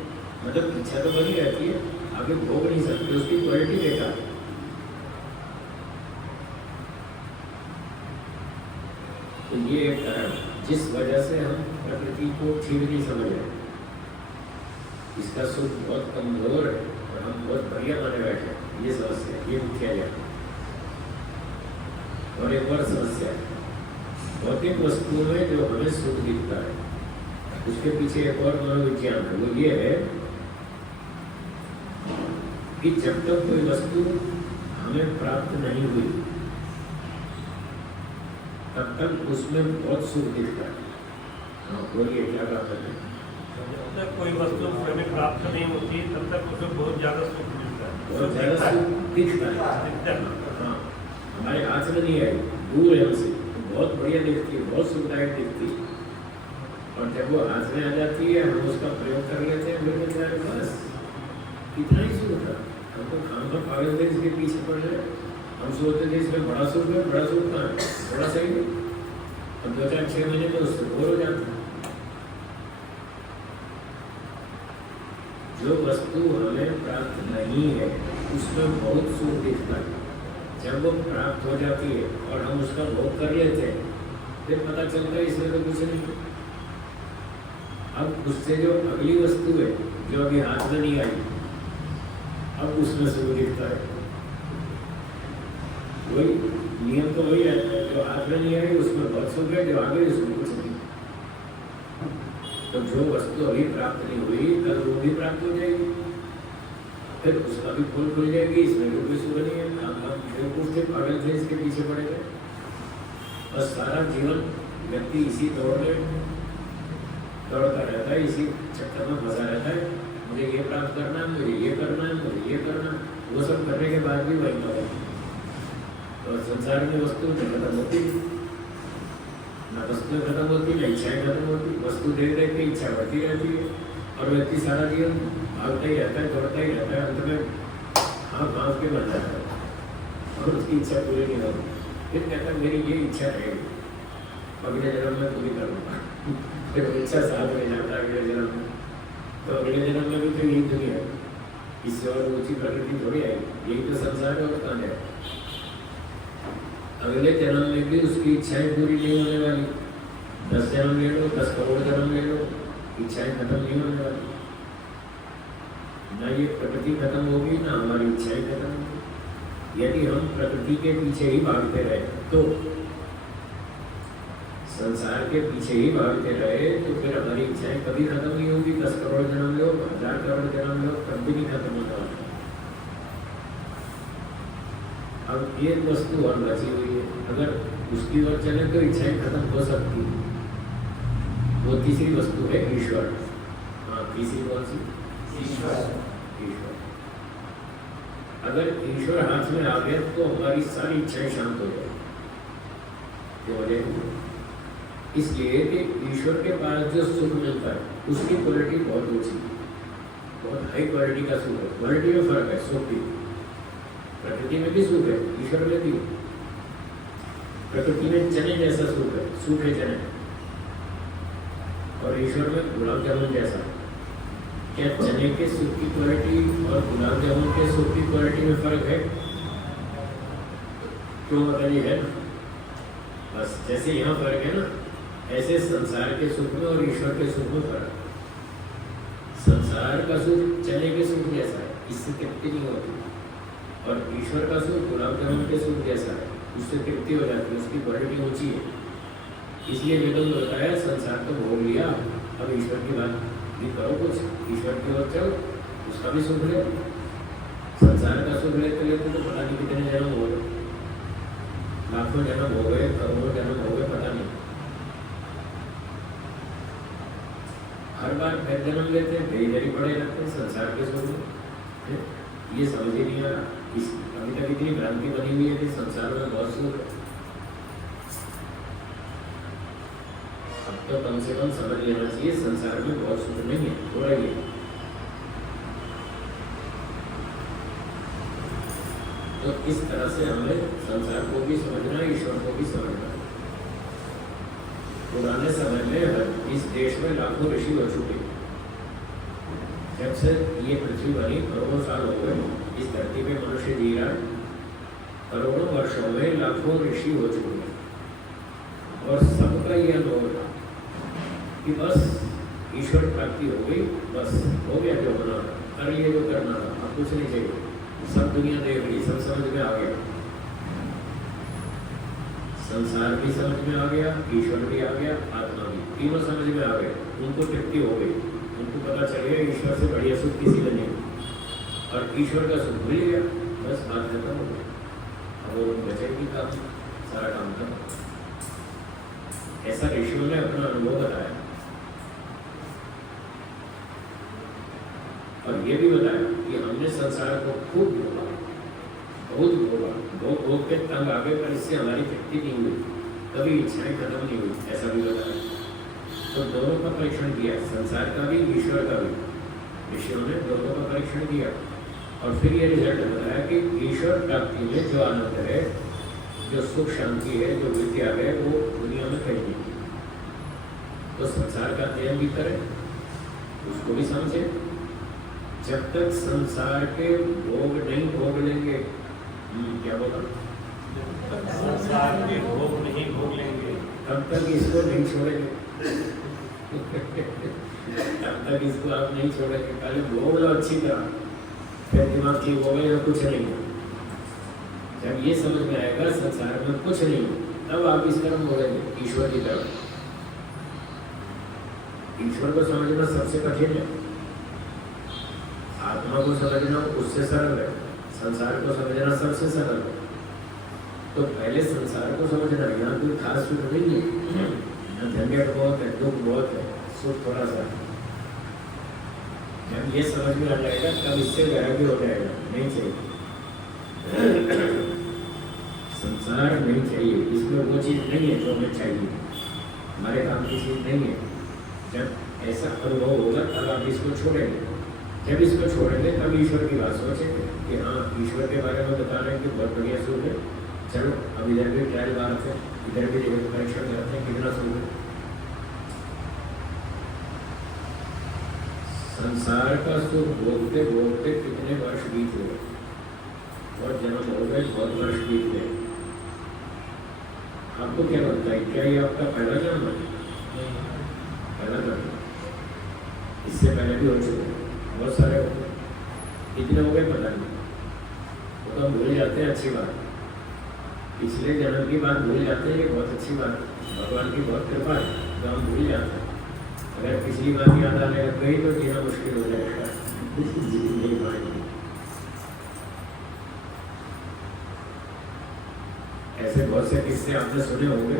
मतलब इच्छा तो बनी रहती है, आगे भोग नहीं सकते, उसकी क्वालिटी बेकार है। तो ये एक कारण जिस वजह से हम प्रकृति को ठीक नहीं समझ रहे। इसका सुख बहुत कमजोर है और हम बहुत बढ़िया माने बैठे हैं। ये समस्या है, ये मिथ्या ज्ञान। और एक और समस्या है, भौतिक वस्तुओं में जो हमें सुख दिखता है, उसके पीछे एक और मनोविज्ञान है। वो ये है कि जब तक कोई वस्तु हमें प्राप्त नहीं हुई, तब तक उसमें बहुत सुख दिखता है। हाँ बोलिए, क्या बात है? जब तक कोई वस्तु हमें प्राप्त नहीं होती, तब तक उसमें बहुत ज्यादा सुख मिलता है, बहुत ज्यादा सुख दिखता है। हाँ, हमारे हाथ में नहीं आई, दूर है हमसे, तो बहुत बढ़िया दिखती है, बहुत सुखदायक दिखती है। और जब वो हाथ में आ जाती है, हम उसका प्रयोग कर लेते हैं, फिर बस इतना ही सुख था। हम तो खाम का पागल थे इसके पीछे पड़ रहे। हम सोचते थे इसमें बड़ा सुख है, बड़ा सुख कहाँ है, बड़ा सही है। अब 2-4-6 महीने में उससे बोर हो जाते हैं। जो वस्तु हमें प्राप्त नहीं है उसमें बहुत सुख दिखता है। जब वो प्राप्त हो जाती है और हम उसका भोग कर लेते हैं फिर पता चलता है इसमें तो कुछ नहीं। अब उससे जो अगली वस्तु है जो अभी हाथ में नहीं आई, अब उसमें सुख दिखता है। वही नियम तो वही रहता है, जो हाथ में नहीं आई उसमें बहुत सुख है, जो आगे उसमें कुछ नहीं। तो जो वस्तु अभी प्राप्त नहीं हुई कल वो भी प्राप्त हो जाएगी, फिर उसका भी फूल खुल जाएगी, इसमें भी कोई सुख नहीं है। हम बेवकूफ थे, पागल थे, इसके पीछे पड़े गए। बस सारा जीवन व्यक्ति इसी दौड़ में दौड़ता रहता है, इसी चक्कर में फंसा रहता है। मुझे ये प्राप्त करना है, मुझे ये करना है, मुझे ये करना है। वो सब करने के बाद भी वही होगा। तो संसार में वस्तु खत्म होती ना, वस्तुएं खत्म होती ना इच्छाएं खत्म होती। वस्तु देख देख के इच्छा बढ़ती रहती है और व्यक्ति सारा जीवन भागता ही रहता है, दौड़ता ही रहता है। अंत में हाँफ के मर जाता है और उसकी इच्छा पूरी नहीं होती। फिर कहता है मेरी ये इच्छा रहेगी, अगले जन्म में पूरी करूँगा। फिर इच्छा साथ में जाता है अगले जन्म में। तो अगले जन्म में भी तो यही दुनिया है, इससे और ऊँची प्रकृति थोड़ी आएगी। यही तो संसार है और कहाँ है। अगले जन्म में भी उसकी इच्छाएं पूरी नहीं होने वाली। 10 जन्म ले लो, 10 करोड़ जन्म ले लो, इच्छाएं खत्म नहीं होने वाली। ना ये प्रकृति खत्म होगी ना हमारी इच्छाएं खत्म होगी। यदि हम प्रकृति के पीछे ही भागते रहे तो संसार के पीछे ही भागते रहे तो फिर हमारी इच्छाएं कभी खत्म नहीं होगी। 10 करोड़ जन्म लो, 1000 करोड़ जन्म लो, तब भी नहीं खत्म होता। अब एक वस्तु और बची हुई है, अगर उसकी ओर चले तो इच्छाएं खत्म हो सकती। वो तीसरी वस्तु है ईश्वर। हाँ, तीसरी कौन सी? ईश्वर। अगर ईश्वर हाथ में आ गया तो हमारी सारी इच्छाएं शांत हो जाएगी। क्यों हो जाएगी? इसलिए कि ईश्वर के पास जो सुख मिलता है उसकी क्वालिटी बहुत ऊंची, बहुत हाई क्वालिटी का सुख है। क्वालिटी में फर्क है, सुख की। प्रकृति में भी सुख है, ईश्वर में भी। प्रकृति में चने जैसा सुख है, सूखे चने, और ईश्वर में गुलाब जामुन जैसा। क्या चने के सुख की क्वालिटी और गुलाब जामुन के सुख की क्वालिटी में फर्क है? क्यों बताइए? है ना। बस जैसे यहाँ फर्क है ना, ऐसे संसार के सुख में और ईश्वर के सुख में फर्क। संसार का सुख चने के सुख जैसा है, इससे तृप्ति नहीं होती। और ईश्वर का सुख गुलाब जामुन के सुख जैसा है, उससे तृप्ति हो जाती है, उसकी क्वालिटी ऊंची है। इसलिए वेदों में बताया संसार तो भोग लिया, अब ईश्वर की बात भी करो, कुछ ईश्वर की ओर चलो, उसका भी सुख ले। संसार का सुख लेते लेते तो पता नहीं कितने जन्म हो गए, लाखों जन्म हो गए, करोड़ों जन्म हो गए, पता नहीं। हर बार फिर जन्म लेते हैं, फिर इधर ही पड़े रहते हैं संसार के सुख में। ये समझ ही नहीं आ रहा। अभी तक इतनी भ्रांति बनी हुई है कि संसार में बहुत सुख है। अब तो कम से कम समझ लेना चाहिए संसार में बहुत सुख नहीं है, थोड़ा ही है। तो इस तरह से हमें संसार को भी समझना, ईश्वर को भी समझना। पुराने समय में इस देश में लाखों ऋषि हो चुके। जब से ये पृथ्वी बनी करोड़ों साल हो गए, इस धरती पे मनुष्य जी रहा है, करोड़ों वर्षों में लाखों ऋषि हो चुके हैं। और सबका ये अनुभव था कि बस ईश्वर प्राप्ति हो गई, बस हो गया जो होना था, कर लिए जो करना था, अब कुछ नहीं चाहिए। सब दुनिया देख ली, सब समझ में आ गया, संसार भी समझ में आ गया, ईश्वर भी आ गया, आत्मा भी, तीनों समझ में आ गए। उनको तृप्ति हो गई, उनको पता चल गया ईश्वर से बढ़िया सुख किसी में नहीं, और ईश्वर का सुख मिल गया, बस बात खत्म हो गई। अब वो बचेगी काम, सारा काम खत्म। ऐसा ऋषियों ने अपना अनुभव बताया और ये भी बताया कि हमने संसार को खूब भोगा, बहुत भोगा, भोग के तंग आ गए, पर इससे हमारी तृप्ति नहीं हुई, कभी इच्छाएं खत्म नहीं हुई, ऐसा भी बताया। तो दोनों का परीक्षण किया, संसार का भी ईश्वर का भी। ऋषियों ने दोनों का परीक्षण किया और फिर ये रिजल्ट बताया कि ईश्वर प्राप्ति में जो आनंद है, जो सुख शांति है, जो विद्या है, वो दुनिया में कहीं नहीं। तो संसार का अध्ययन भी करें, उसको भी समझे। जब तक संसार के भोग नहीं भोग लेंगे, क्या बोला, संसार के भोग नहीं भोग लेंगे, तब तक इसको नहीं छोड़ेंगे। तब तक इसको आप नहीं छोड़ेंगे। पहले भोग लो अच्छी तरह, फिर दिमाग ठीक हो गए तो कुछ नहीं है। जब ये समझ में आएगा संसार में कुछ नहीं, तब आप इस तरफ बोलेंगे ईश्वर की तरफ। ईश्वर को समझना सबसे कठिन है, आत्मा को समझना उससे सरल है, संसार को समझना सबसे सरल है। तो पहले संसार को समझना, यहाँ कोई खास सुख नहीं है, झंझट बहुत है, दुख बहुत है, सुख थोड़ा सा। जब ये समझ में आ जाएगा तब इससे वैराग्य हो जाएगा, नहीं चाहिए संसार, नहीं चाहिए, इसमें वो चीज़ नहीं है जो हमें चाहिए, हमारे काम की चीज़ नहीं है। जब ऐसा अनुभव होगा तब आप इसको छोड़ेंगे। जब इसको छोड़ेंगे तब ईश्वर की बात सोचेंगे कि हाँ, ईश्वर के बारे में बता रहे हैं कि बहुत बढ़िया सुख है, चलो अब इधर भी ट्रायल बात है, इधर भी परीक्षण करते हैं कितना सुख है। संसार का सुख भोगते भोगते कितने वर्ष बीत गए, बहुत जन्म हो गए, बहुत वर्ष बीत गए। आपको क्या लगता है, क्या ये आपका पहला जन्म है? पहला जन्म, इससे पहले भी हो चुके हैं, बहुत सारे हो गए, कितने हो गए पता नहीं, वो तो हम भूल जाते हैं। अच्छी बात, पिछले जन्म की बात भूल जाते हैं, ये बहुत अच्छी बात, भगवान की बहुत कृपा है, तो हम भूल जाते हैं। अगर पिछली बात याद आने लग गई तो जीना मुश्किल हो जाएगा, नहीं पाएंगे। ऐसे बहुत से किस्से आपने सुने होंगे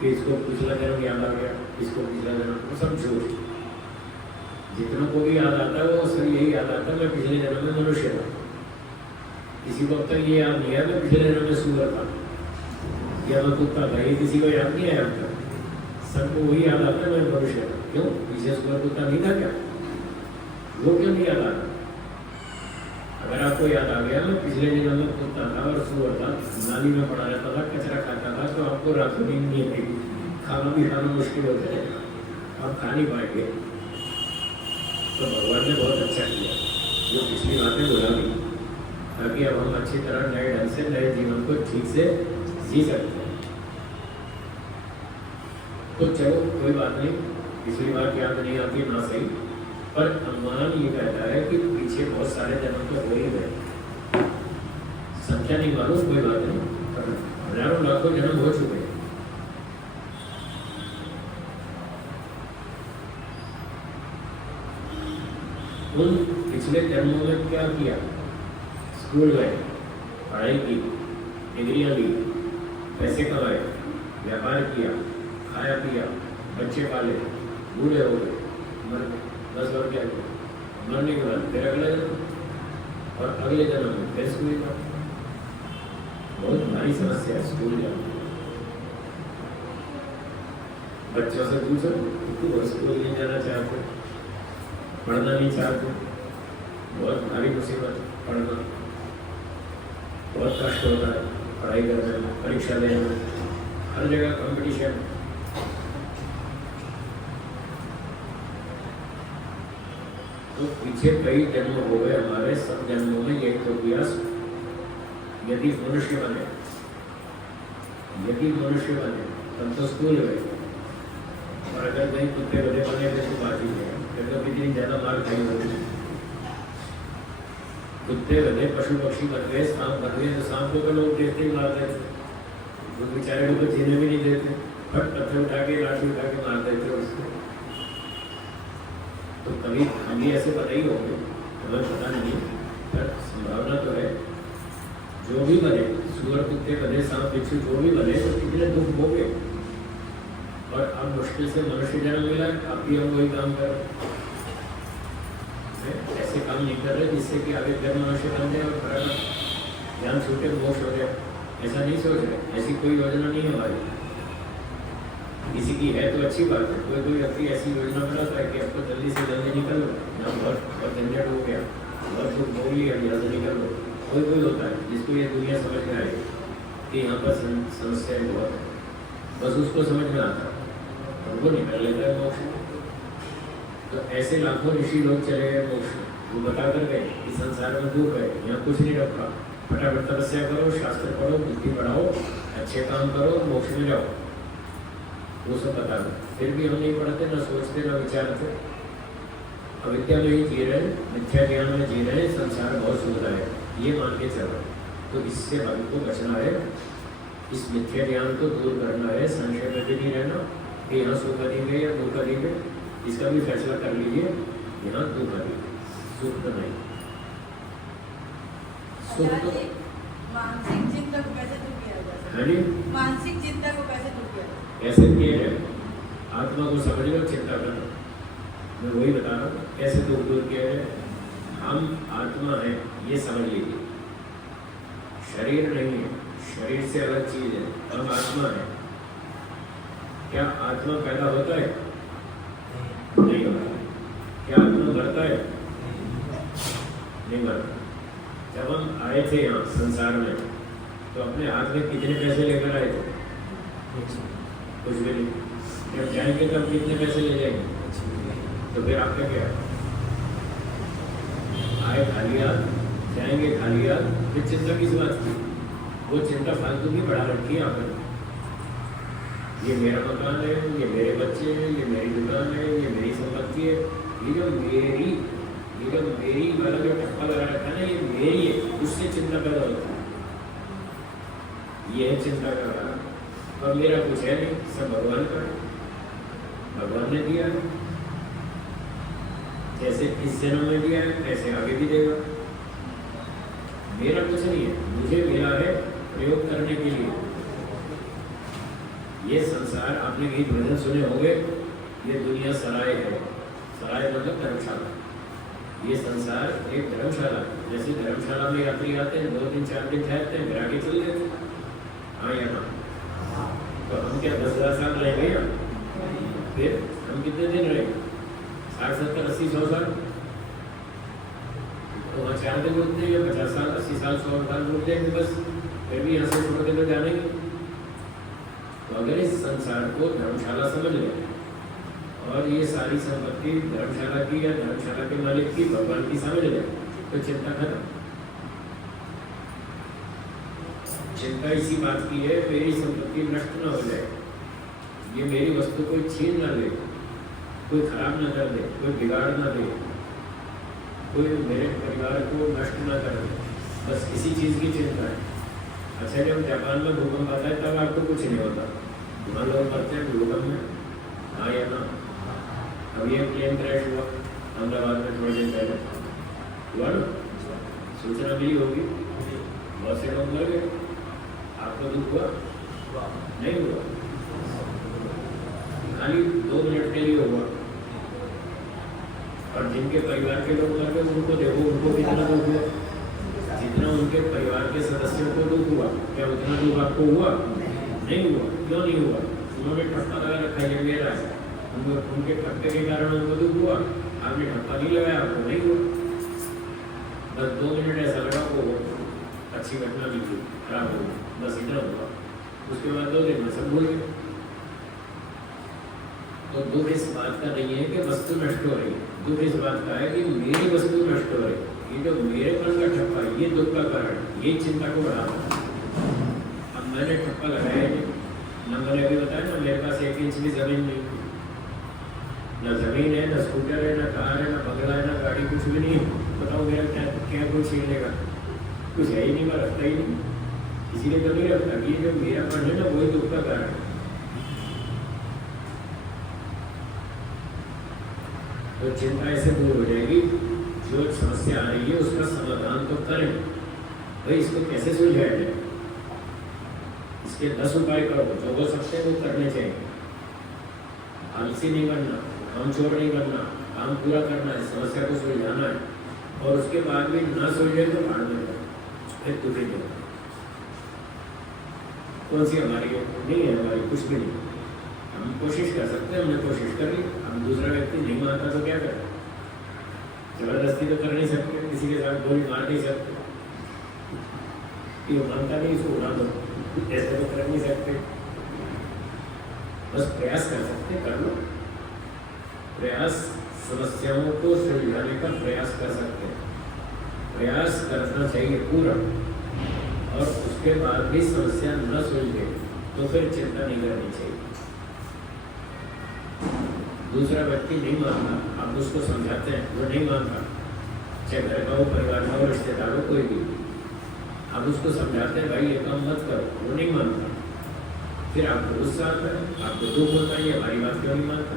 कि इसको पिछला जन्म याद आ गया, इसको पिछला जन्म, वो सब झूठ। जितनों को भी याद आता है वो सब यही याद आता है, मैं पिछले जन्म में मनुष्य था। किसी को अब तक ये याद नहीं है मैं पिछले जन्म में सूअर था या मैं कुत्ता था, ये किसी को याद नहीं आया अब तक। सबको वही याद आता है मैं मनुष्य था। क्यों? पीछे सूअर कुत्ता नहीं था क्या? वो क्यों नहीं याद आ रहा? अगर आपको याद आ गया मैं पिछले जन्म में कुत्ता था और सूअर था, नाली में पड़ा रहता था, कचरा खाता था, तो आपको रात को नींद नहीं आएगी, खाना भी खाना मुश्किल हो जाएगा, आप खा नहीं पाएंगे। तो भगवान ने बहुत अच्छा किया जो पिछली बातें बुला दी, ताकि अब हम अच्छी तरह नए ढंग से नए जीवन को ठीक से जी सकते हैं। तो चलो कोई बात नहीं, पिछली बात याद नहीं आती ना सही, पर अनुमान ये कहता है कि पीछे बहुत सारे जन्म तो हो ही गए, संख्या नहीं मालूम, कोई बात नहीं, पर हजारों लाखों जन्म हो चुके हैं। उन पिछले जन्मों में क्या किया? स्कूल गए, पढ़ाई की, डिग्रियां ली, पैसे कमाए, व्यापार किया, खाया पिया, बच्चे पाले, बूढ़े हो गए, मर गए, बस और क्या किया? मरने के बाद फिर अगले जन्म, और अगले जन्म में फिर स्कूल जाओ। बहुत भारी समस्या है स्कूल जाओ। बच्चों से पूछो वो स्कूल नहीं जाना चाहते, पढ़ना नहीं चाहते, बहुत भारी मुसीबत, पढ़ना बहुत कष्ट होता है, पढ़ाई करने में, परीक्षा देने में, हर जगह कंपटीशन। तो पीछे कई जन्म हो गए हमारे, सब जन्मों में यही तो किया, यदि मनुष्य बने तब तो स्कूल गए, और अगर नहीं कुत्ते बने बने तो बात ही है, फिर तो कितनी ज़्यादा मार खाई होगी। कुत्ते बने, पशु पक्षी बन गए, सांप बन गए, तो सांप को लोग देखते ही मारते थे, वो बेचारे को जीने भी नहीं देते, फट पत्थर उठा के लाठी उठा के मार देते उसको। तो कभी हम भी ऐसे पता ही होंगे, हमें पता नहीं, पर संभावना तो है। जो भी बने, सूअर कुत्ते बने, सांप बिच्छू जो भी बने, तो कितने दुख होंगे। और अब मुश्किल से मनुष्य जन्म मिला, अब भी हम वही काम कर रहे, ऐसे काम नहीं कर रहे जिससे कि आगे फिर मनुष्य बन जाए और फटाफट ज्ञान छूटे, मोक्ष हो जाए, ऐसा नहीं सोच रहे। ऐसी कोई योजना नहीं है हमारी, किसी की है तो अच्छी बात है, कोई व्यक्ति ऐसी योजना बनाता है कि आपको जल्दी से जल्दी निकल लो, यहाँ बहुत झंझट हो गया, बहुत दुख बोल लिया, यहाँ से निकल लो। कोई कोई होता है जिसको ये दुनिया समझ में आएगी कि यहाँ पर समस्याएं बहुत है, बस उसको समझ में आता है और वो निकल लेता है मोक्ष में। तो ऐसे लाखों ऋषि लोग चले गए मोक्ष में, वो बता कर गए कि संसार में दुख है, यहाँ कुछ नहीं रखा, फटाफट तपस्या करो, शास्त्र पढ़ो, बुद्धि बढ़ाओ, अच्छे काम करो, मोक्ष में जाओ। वो सब बता दो। फिर भी हम नहीं पढ़ते, ना सोचते, ना विचारते, अविद्या में ही जी रहे, मिथ्या ज्ञान में जी रहे, संसार बहुत सुखदायक है ये मान के चलो। तो इससे हमको बचना है, इस मिथ्या ज्ञान को दूर करना है, संशय में भी नहीं रहना कि यहाँ सुख अधिक है या दुख अधिक है। इसका भी फैसला कर लीजिए, यहाँ दुख अधिक है, सुख तो नहीं। सुख तो मानसिक चिंता को कैसे दूर किया जा सकता है नहीं, है? मानसिक चिंता को कैसे दूर किया जा सकता है? कैसे किए है, आत्मा को समझ लो, चिंता करना। मैं वही बता रहा हूँ कैसे दुख दूर किया है। हम आत्मा है ये समझ लीजिए, शरीर नहीं है, शरीर से अलग चीज है, हम आत्मा है। क्या आत्मा पैदा होता है? नहीं होता। क्या आत्मा मरता है? नहीं मरता। जब हम आए थे यहाँ संसार में तो अपने हाथ में कितने पैसे लेकर आए थे? कुछ भी नहीं। जब जाएंगे तब कितने पैसे ले जाएंगे? तो फिर आपका क्या आए खाली हाथ, जाएंगे खाली हाथ, फिर चिंता किस बात की? वो चिंता फालतू की बढ़ा रखी है आपने। ये मेरा मकान है, ये मेरे बच्चे हैं, ये मेरी दुकान है, ये मेरी संपत्ति है, ये जो मेरी वाला जो टप्पा लगा रखा है ना, ये मेरी है, उससे चिंता पैदा होती है। ये है चिंता का कारण। और मेरा कुछ है नहीं, सब भगवान का है, भगवान ने दिया है। जैसे इस जन्म में दिया है ऐसे आगे भी देगा। मेरा कुछ नहीं है, मुझे मिला है प्रयोग करने के लिए। ये संसार, आपने कहीं भजन सुने होंगे, ये दुनिया सराय है। सराय मतलब धर्मशाला। ये संसार एक धर्मशाला, जैसे धर्मशाला में यात्री आते हैं, 2 दिन 4 दिन ठहरते हैं, फिर आगे चल देते हैं। हाँ या ना? तो हम क्या 10,000 साल रहेंगे या फिर हम कितने दिन रहेंगे? 60, 70, 80, 100 साल। तो वहाँ 4 दिन रुकते हैं, 50 साल, 80 साल, 100 साल रुक जाएंगे बस, फिर भी यहाँ से छोड़ के तो जाने। तो अगर इस संसार को धर्मशाला समझ लें और ये सारी संपत्ति धर्मशाला की या धर्मशाला के मालिक की, भगवान की समझ लें, तो चिंता खत्म। चिंता इसी बात की है, मेरी संपत्ति नष्ट न हो जाए, ये मेरी वस्तु कोई छीन न ले, कोई खराब न कर दे, कोई बिगाड़ न दे, कोई मेरे परिवार को नष्ट न कर दे, बस इसी चीज़ की चिंता है। अच्छा, जब जापान में भूकंप आता है तब आपको कुछ नहीं होता, वहाँ लोग मरते हैं भूकंप में, हाँ या ना? अब ये प्लेन क्रैश हुआ अहमदाबाद में थोड़े दिन पहले, हुआ ना? सूचना मिली होगी, बहुत से लोग मर गए। आपको दुख हुआ? नहीं हुआ, खाली 2 मिनट के लिए हुआ। और जिनके परिवार के लोग मर गए उनको देखो, उनको कितना दुख हुआ। जितना उनके परिवार के सदस्यों को दुख हुआ, क्या उतना दुख आपको हुआ? नहीं हुआ। क्यों नहीं हुआ? उन्होंने ठप्पा लगा रखा है, मेरा है, उनके ठप्पे के कारण उनको दुख हुआ। आपने ठप्पा नहीं लगाया, आपको नहीं हुआ। बस 2 मिनट ऐसा लगा, वो अच्छी घटना भी थी, खराब हो गई, बस इतना हुआ। उसके बाद 2 दिन में सब भूल गए। तो दुख इस बात का नहीं है कि वस्तु नष्ट हो रही है, दुख इस बात का है कि मेरी वस्तु नष्ट हो रही है। ये जो मेरेपन का ठप्पा है, ये दुख का कारण, ये चिंता को बढ़ा। अब मैंने ठप्पा लगाया नहीं, न मैंने अभी बताया ना, मेरे पास 1 इंच भी जमीन नहीं, न जमीन है, न स्कूटर है, न कार है, न बंगला है, न गाड़ी, कुछ भी नहीं। बताओ मेरा क्या कोई छीन लेगा? कुछ है ही नहीं, मैं रखता ही नहीं, इसीलिए तो नहीं रखता। ये जो मेरापन है ना, वही दुख का कारण है। तो चिंता ऐसे दूर हो जाएगी। जो समस्या आ रही है उसका समाधान तो करें भाई, इसको कैसे सुलझाया जाए, इसके 10 उपाय करो, जो हो सकते हैं वो करने चाहिए। आलसी नहीं बनना, काम छोड़ नहीं करना, काम पूरा करना है, समस्या को सुलझाना है। और उसके बाद भी ना सुलझे तो भाड़ में फिर दुखी दो। कौन सी हमारी नहीं है, हमारी कुछ भी नहीं। हम कोशिश कर सकते हैं, हमने कोशिश कर ली, हम दूसरा व्यक्ति नहीं मानता तो क्या करें? जबरदस्ती तो कर नहीं सकते, किसी के साथ गोली मार नहीं सकते, ये मानता नहीं इसको उड़ा दो, ऐसे तो कर नहीं सकते। बस प्रयास कर सकते, कर लो प्रयास, समस्याओं को सुलझाने का प्रयास कर सकते हैं, प्रयास करना चाहिए पूरा। और उसके बाद भी समस्या न सुलझे तो फिर चिंता नहीं करनी चाहिए। दूसरा व्यक्ति नहीं मानता, आप उसको समझाते हैं, वो नहीं मानता, चाहे घर का हो, परिवार का हो, रिश्तेदार हो, कोई भी, आप उसको समझाते हैं भाई ये काम मत करो, वो नहीं मानता, फिर आपको गुस्सा आता है, आपको दुख होता है, ये हमारी बात क्यों नहीं मानता,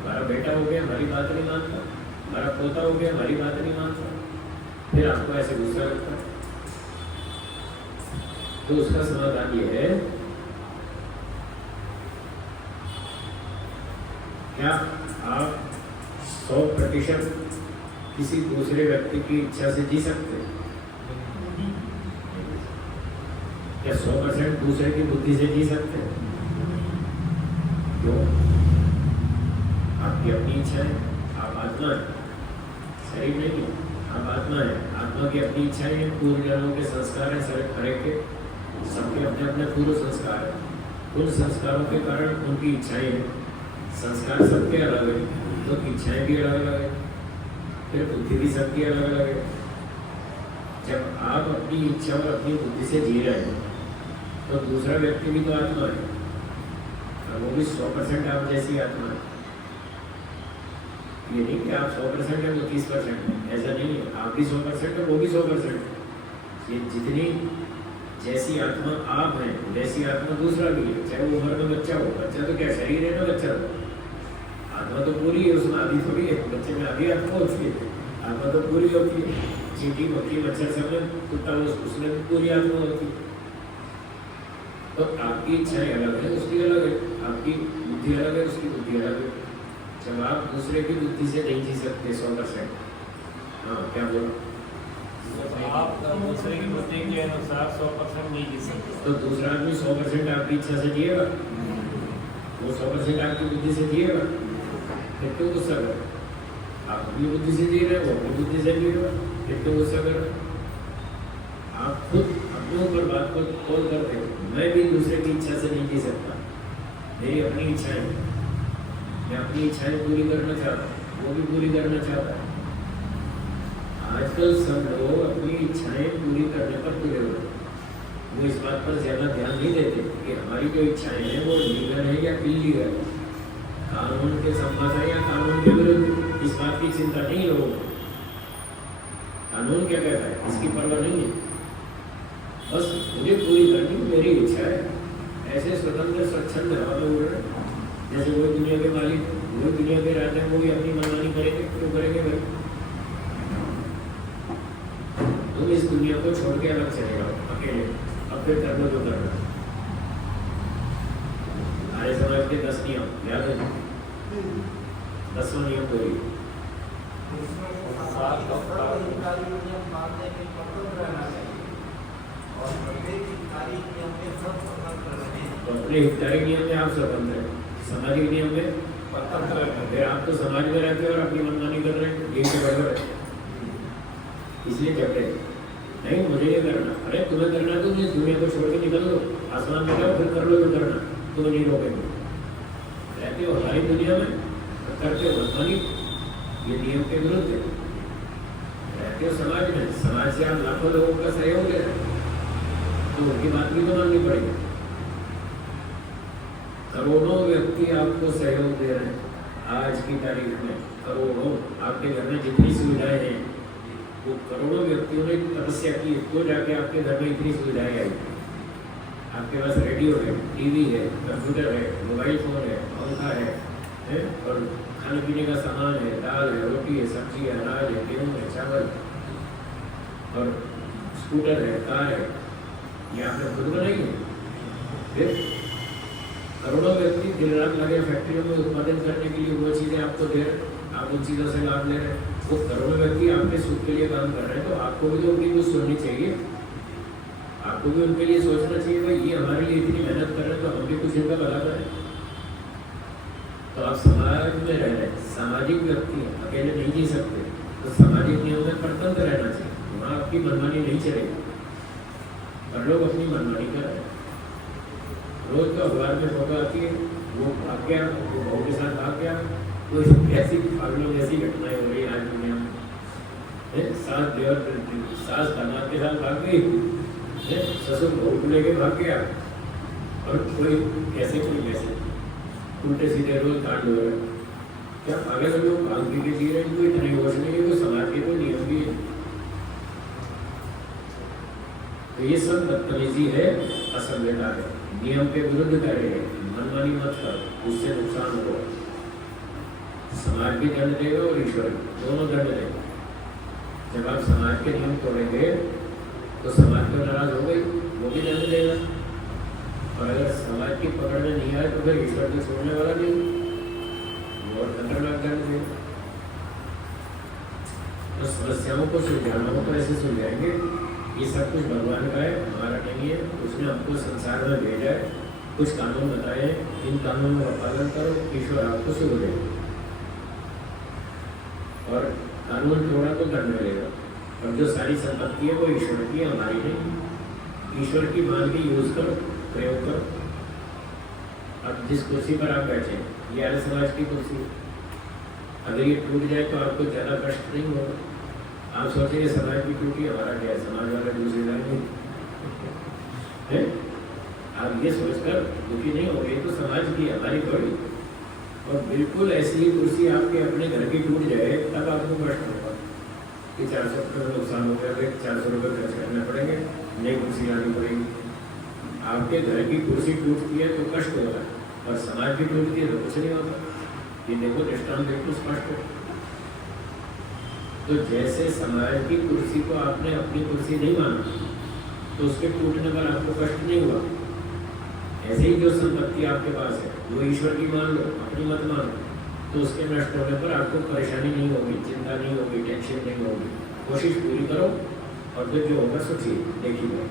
हमारा बेटा हो गया हमारी बात नहीं मानता, हमारा पोता हो गया हमारी बात नहीं मानता, फिर आपको ऐसे गुस्सा लगता है। तो उसका समाधान ये है, क्या आप 100% किसी दूसरे व्यक्ति की इच्छा से जी सकते हैं? क्या 100% दूसरे की बुद्धि से जी सकते हैं? क्यों? आपकी अपनी इच्छा है, आप आत्मा है, शरीर नहीं है, आप आत्मा है, आत्मा की अपनी इच्छाएं हैं, पूर्व जन्मों के संस्कार हैं, सारे हर एक के, सबके अपने अपने पूर्व संस्कार है, उन संस्कारों के कारण उनकी इच्छाएं हैं, संस्कार सबके अलग है, तो इच्छाएं भी अलग अलग है, फिर बुद्धि भी सबकी अलग अलग है। जब आप अपनी इच्छा और अपनी बुद्धि से जी रहे हैं तो दूसरा व्यक्ति भी तो आत्मा है, और वो भी 100% आप जैसी आत्मा है। ये नहीं कि आप 100% है वो 30% है, ऐसा नहीं है, आप भी 100% है वो भी 100%। ये जितनी जैसी आत्मा आप हैं वैसी आत्मा दूसरा भी है, चाहे वो उम्र में बच्चा हो, बच्चा तो क्या शरीर है ना, बच्चा तो आत्मा तो पूरी है, उसमें आधी थोड़ी है, बच्चे में आधी आत्मा होती है, आत्मा तो पूरी होती है, चींटी मक्खी मच्छर सब में कुत्ता उसमें भी पूरी आत्मा होती है। तो आपकी इच्छाएं अलग है, उसकी अलग है, आपकी बुद्धि अलग है, उसकी बुद्धि अलग है। जब आप दूसरे की बुद्धि से नहीं जी सकते 100%, हाँ क्या बोलो, आप दूसरे की बुद्धि के अनुसार 100% नहीं जी सकते, तो दूसरा आदमी 100% आपकी इच्छा से जिएगा, वो 100% आपकी बुद्धि से जिएगा, फिर क्यों गुस्सा करो? आप अपनी बुद्धि से जी रहे हो, वो अपनी बुद्धि से जी रहे हो, फिर क्यों गुस्सा करो? आप खुद अपने ऊपर बात को तोल करते हो, मैं भी दूसरे की इच्छा से नहीं जी सकता, मेरी अपनी इच्छाएं, मैं अपनी इच्छाएं पूरी करना चाहता हूँ, वो भी पूरी करना चाहता है। आजकल सब लोग अपनी इच्छाएं पूरी करने पर तुले हुए हैं, वो इस बात पर ज्यादा ध्यान नहीं देते कि हमारी जो इच्छाएं हैं वो लीगल है या इलीगल है, कानून के सम्मत है या कानून के विरुद्ध, इस बात की चिंता नहीं लोगों को। कानून क्या कहता है इसकी परवाह नहीं है, बस मुझे पूरी करनी मेरी इच्छा है, ऐसे स्वतंत्र स्वच्छंद हवा में उड़ रहे, जैसे वही दुनिया के मालिक, वही दुनिया के राजा, वो भी अपनी मनमानी करेंगे, क्यों करेंगे भाई? तुम इस दुनिया को छोड़ के अलग चले जाओ अकेले, अब फिर कर लो जो करना। आर्य समाज के 10 नियम याद है? 10वां नियम बोलिए। तो अपने हितकारी नियम में आप स्वतंत्र हैं, सामाजिक नियम में स्वतंत्र है। फिर आप तो समाज में रहते हो और अपनी मनमानी कर रहे हैं, यही तो गड़बड़ है, इसलिए झगड़े। नहीं मुझे ये करना, अरे तुम्हें करना है तो इस दुनिया को छोड़ के निकल लो, आसमान में जाओ, फिर कर लो जो करना, तुम्हें नहीं रोकेंगे। रहते हो हमारी दुनिया में, करते हो मनमानी, ये नियम के विरुद्ध है। रहते हो समाज में, समाज से आप लाखों लोगों का सहयोग ले रहे हैं, तो उनकी बात भी तो माननी पड़ेगी। करोड़ों व्यक्ति आपको सहयोग दे रहे हैं आज की तारीख में, करोड़ों, आपके घर में जितनी सुविधाएं हैं वो करोड़ों व्यक्तियों ने तपस्या की तो जाके आपके घर में इतनी सुविधाएं आई। आपके पास रेडियो है, टीवी है, कंप्यूटर है, मोबाइल फोन है, पंखा है और खाने पीने का सामान है, दाल है, रोटी है, सब्जी है, अनाज है, गेहूँ है, चावल और स्कूटर है, कार है, ये आपने खुद बनाई है। फिर करोड़ों व्यक्ति दिन रात लगे फैक्ट्रियों में उत्पादन करने के लिए, वो चीज़ें आपको दे रहे, आप उन चीज़ों से लाभ ले रहे हैं। वो करोड़ों व्यक्ति आपके सुख के लिए काम कर रहे हैं, तो आपको भी तो उनकी कुछ सुननी चाहिए, आपको भी उनके लिए सोचना चाहिए भाई ये हमारे लिए इतनी मेहनत कर रहे हैं तो हम भी कुछ इनका भला करें। तो आप समाज में रह रहे हैं, सामाजिक व्यक्ति हैं, अकेले नहीं जी सकते, तो सामाजिक नियम में परतंत्र रहना चाहिए, वहाँ आपकी मनमानी नहीं चलेगी। और लोग अपनी मनमानी कर रहे हैं। रोज तो अखबार में खबर आती है, वो भाग गया, वो बहू के साथ भाग गया, तो ऐसी पागलों जैसी घटनाएं हो रही आज दुनिया में। सास दामाद के साथ भाग गई, ससुर बहू को लेके भाग गया, और कोई कैसे उल्टे सीधे रोज कांड हो रहे हैं। क्या आगे तो लोग काम पी के जी रहे हैं, कोई इतने होश नहीं है, कोई समाज के कोई नियम भी है। तो ये सब बदतमीजी है, असभ्यता है, नियम के विरुद्ध कर रहे हैं। मनमानी मत करो, उससे नुकसान हो। समाज भी दंड देगा और ईश्वर दोनों दंड देगा। जब आप समाज के नियम तोड़ेंगे तो समाज को नाराज हो गई, वो भी दंड देगा। और अगर समाज की पकड़ में नहीं आए तो फिर ईश्वर को छोड़ने वाला नहीं, और खतरनाक दंड देगा। तो समस्याओं को सुलझाना हो तो ऐसे सुलझाएंगे। ये सब कुछ भगवान का है, हमारा नहीं है। उसने हमको संसार में भेजा है, कुछ कानून बताए, इन कानूनों का पालन करो, ईश्वर आपको सुख देगा। और कानून तोड़ा तो दंड मिलेगा। और जो सारी संपत्ति है वो ईश्वर की, हमारी नहीं। ईश्वर की मान के यूज करो, प्रयोग करो। अब जिस कुर्सी पर आप बैठे, ये आर्य समाज की कुर्सी, अगर ये टूट जाए तो आपको ज़्यादा कष्ट नहीं होगा। आप सोचेंगे समाज की टूटी, हमारा क्या है, समाज वाला दूसरी लाएंगे है। आप ये सोचकर दुखी नहीं होंगे, तो समाज की, हमारी थोड़ी। और बिल्कुल ऐसी ही कुर्सी आपके अपने घर की टूट जाए तब आपको कष्ट होगा कि 400 रुपये का नुकसान हो गया, 400 रुपये खर्च करने पड़ेंगे, नई कुर्सी लानी पड़ेगी। आपके घर की कुर्सी टूटती है तो कष्ट होगा, और समाज की टूटती है तो कुछ नहीं होता। ये देखो दृष्टांत देखो स्पष्ट हो। तो जैसे समाज की कुर्सी को आपने अपनी कुर्सी नहीं माना तो उसके टूटने पर आपको कष्ट नहीं हुआ, ऐसे ही जो संपत्ति आपके पास है वो ईश्वर की मान लो, अपनी मत मानो, तो उसके नष्ट होने पर आपको परेशानी नहीं होगी, चिंता नहीं होगी, टेंशन नहीं होगी। कोशिश पूरी करो, और फिर जो होगा सोचिए, देखिए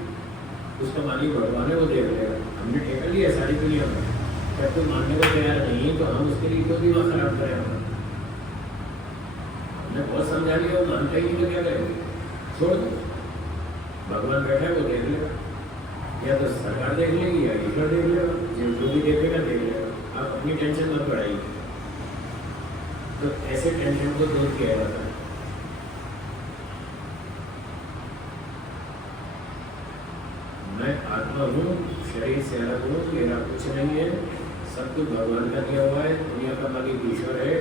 उसका मालिक भगवान है, वो देख लेगा। हमने ठेका लिया सारी दुनिया में, जब कोई मानने को तैयार नहीं है तो हम उसके लिए क्यों दिमाग खराब करें। हमने बहुत समझा लिया, वो मानता ही नहीं तो क्या करेंगे, छोड़ दो। भगवान बैठा है, वो देख लेगा, या तो सरकार देख लेगी या ईश्वर देख लेगा, जो भी देखेगा देख लेगा। आप अपनी टेंशन मत बढ़ाइए। तो ऐसे टेंशन को दूर किया जाता है। मैं आत्मा हूँ, शरीर से अलग हूँ, मेरा कुछ नहीं है, सब कुछ भगवान का दिया हुआ है। दुनिया का मालिक ईश्वर है,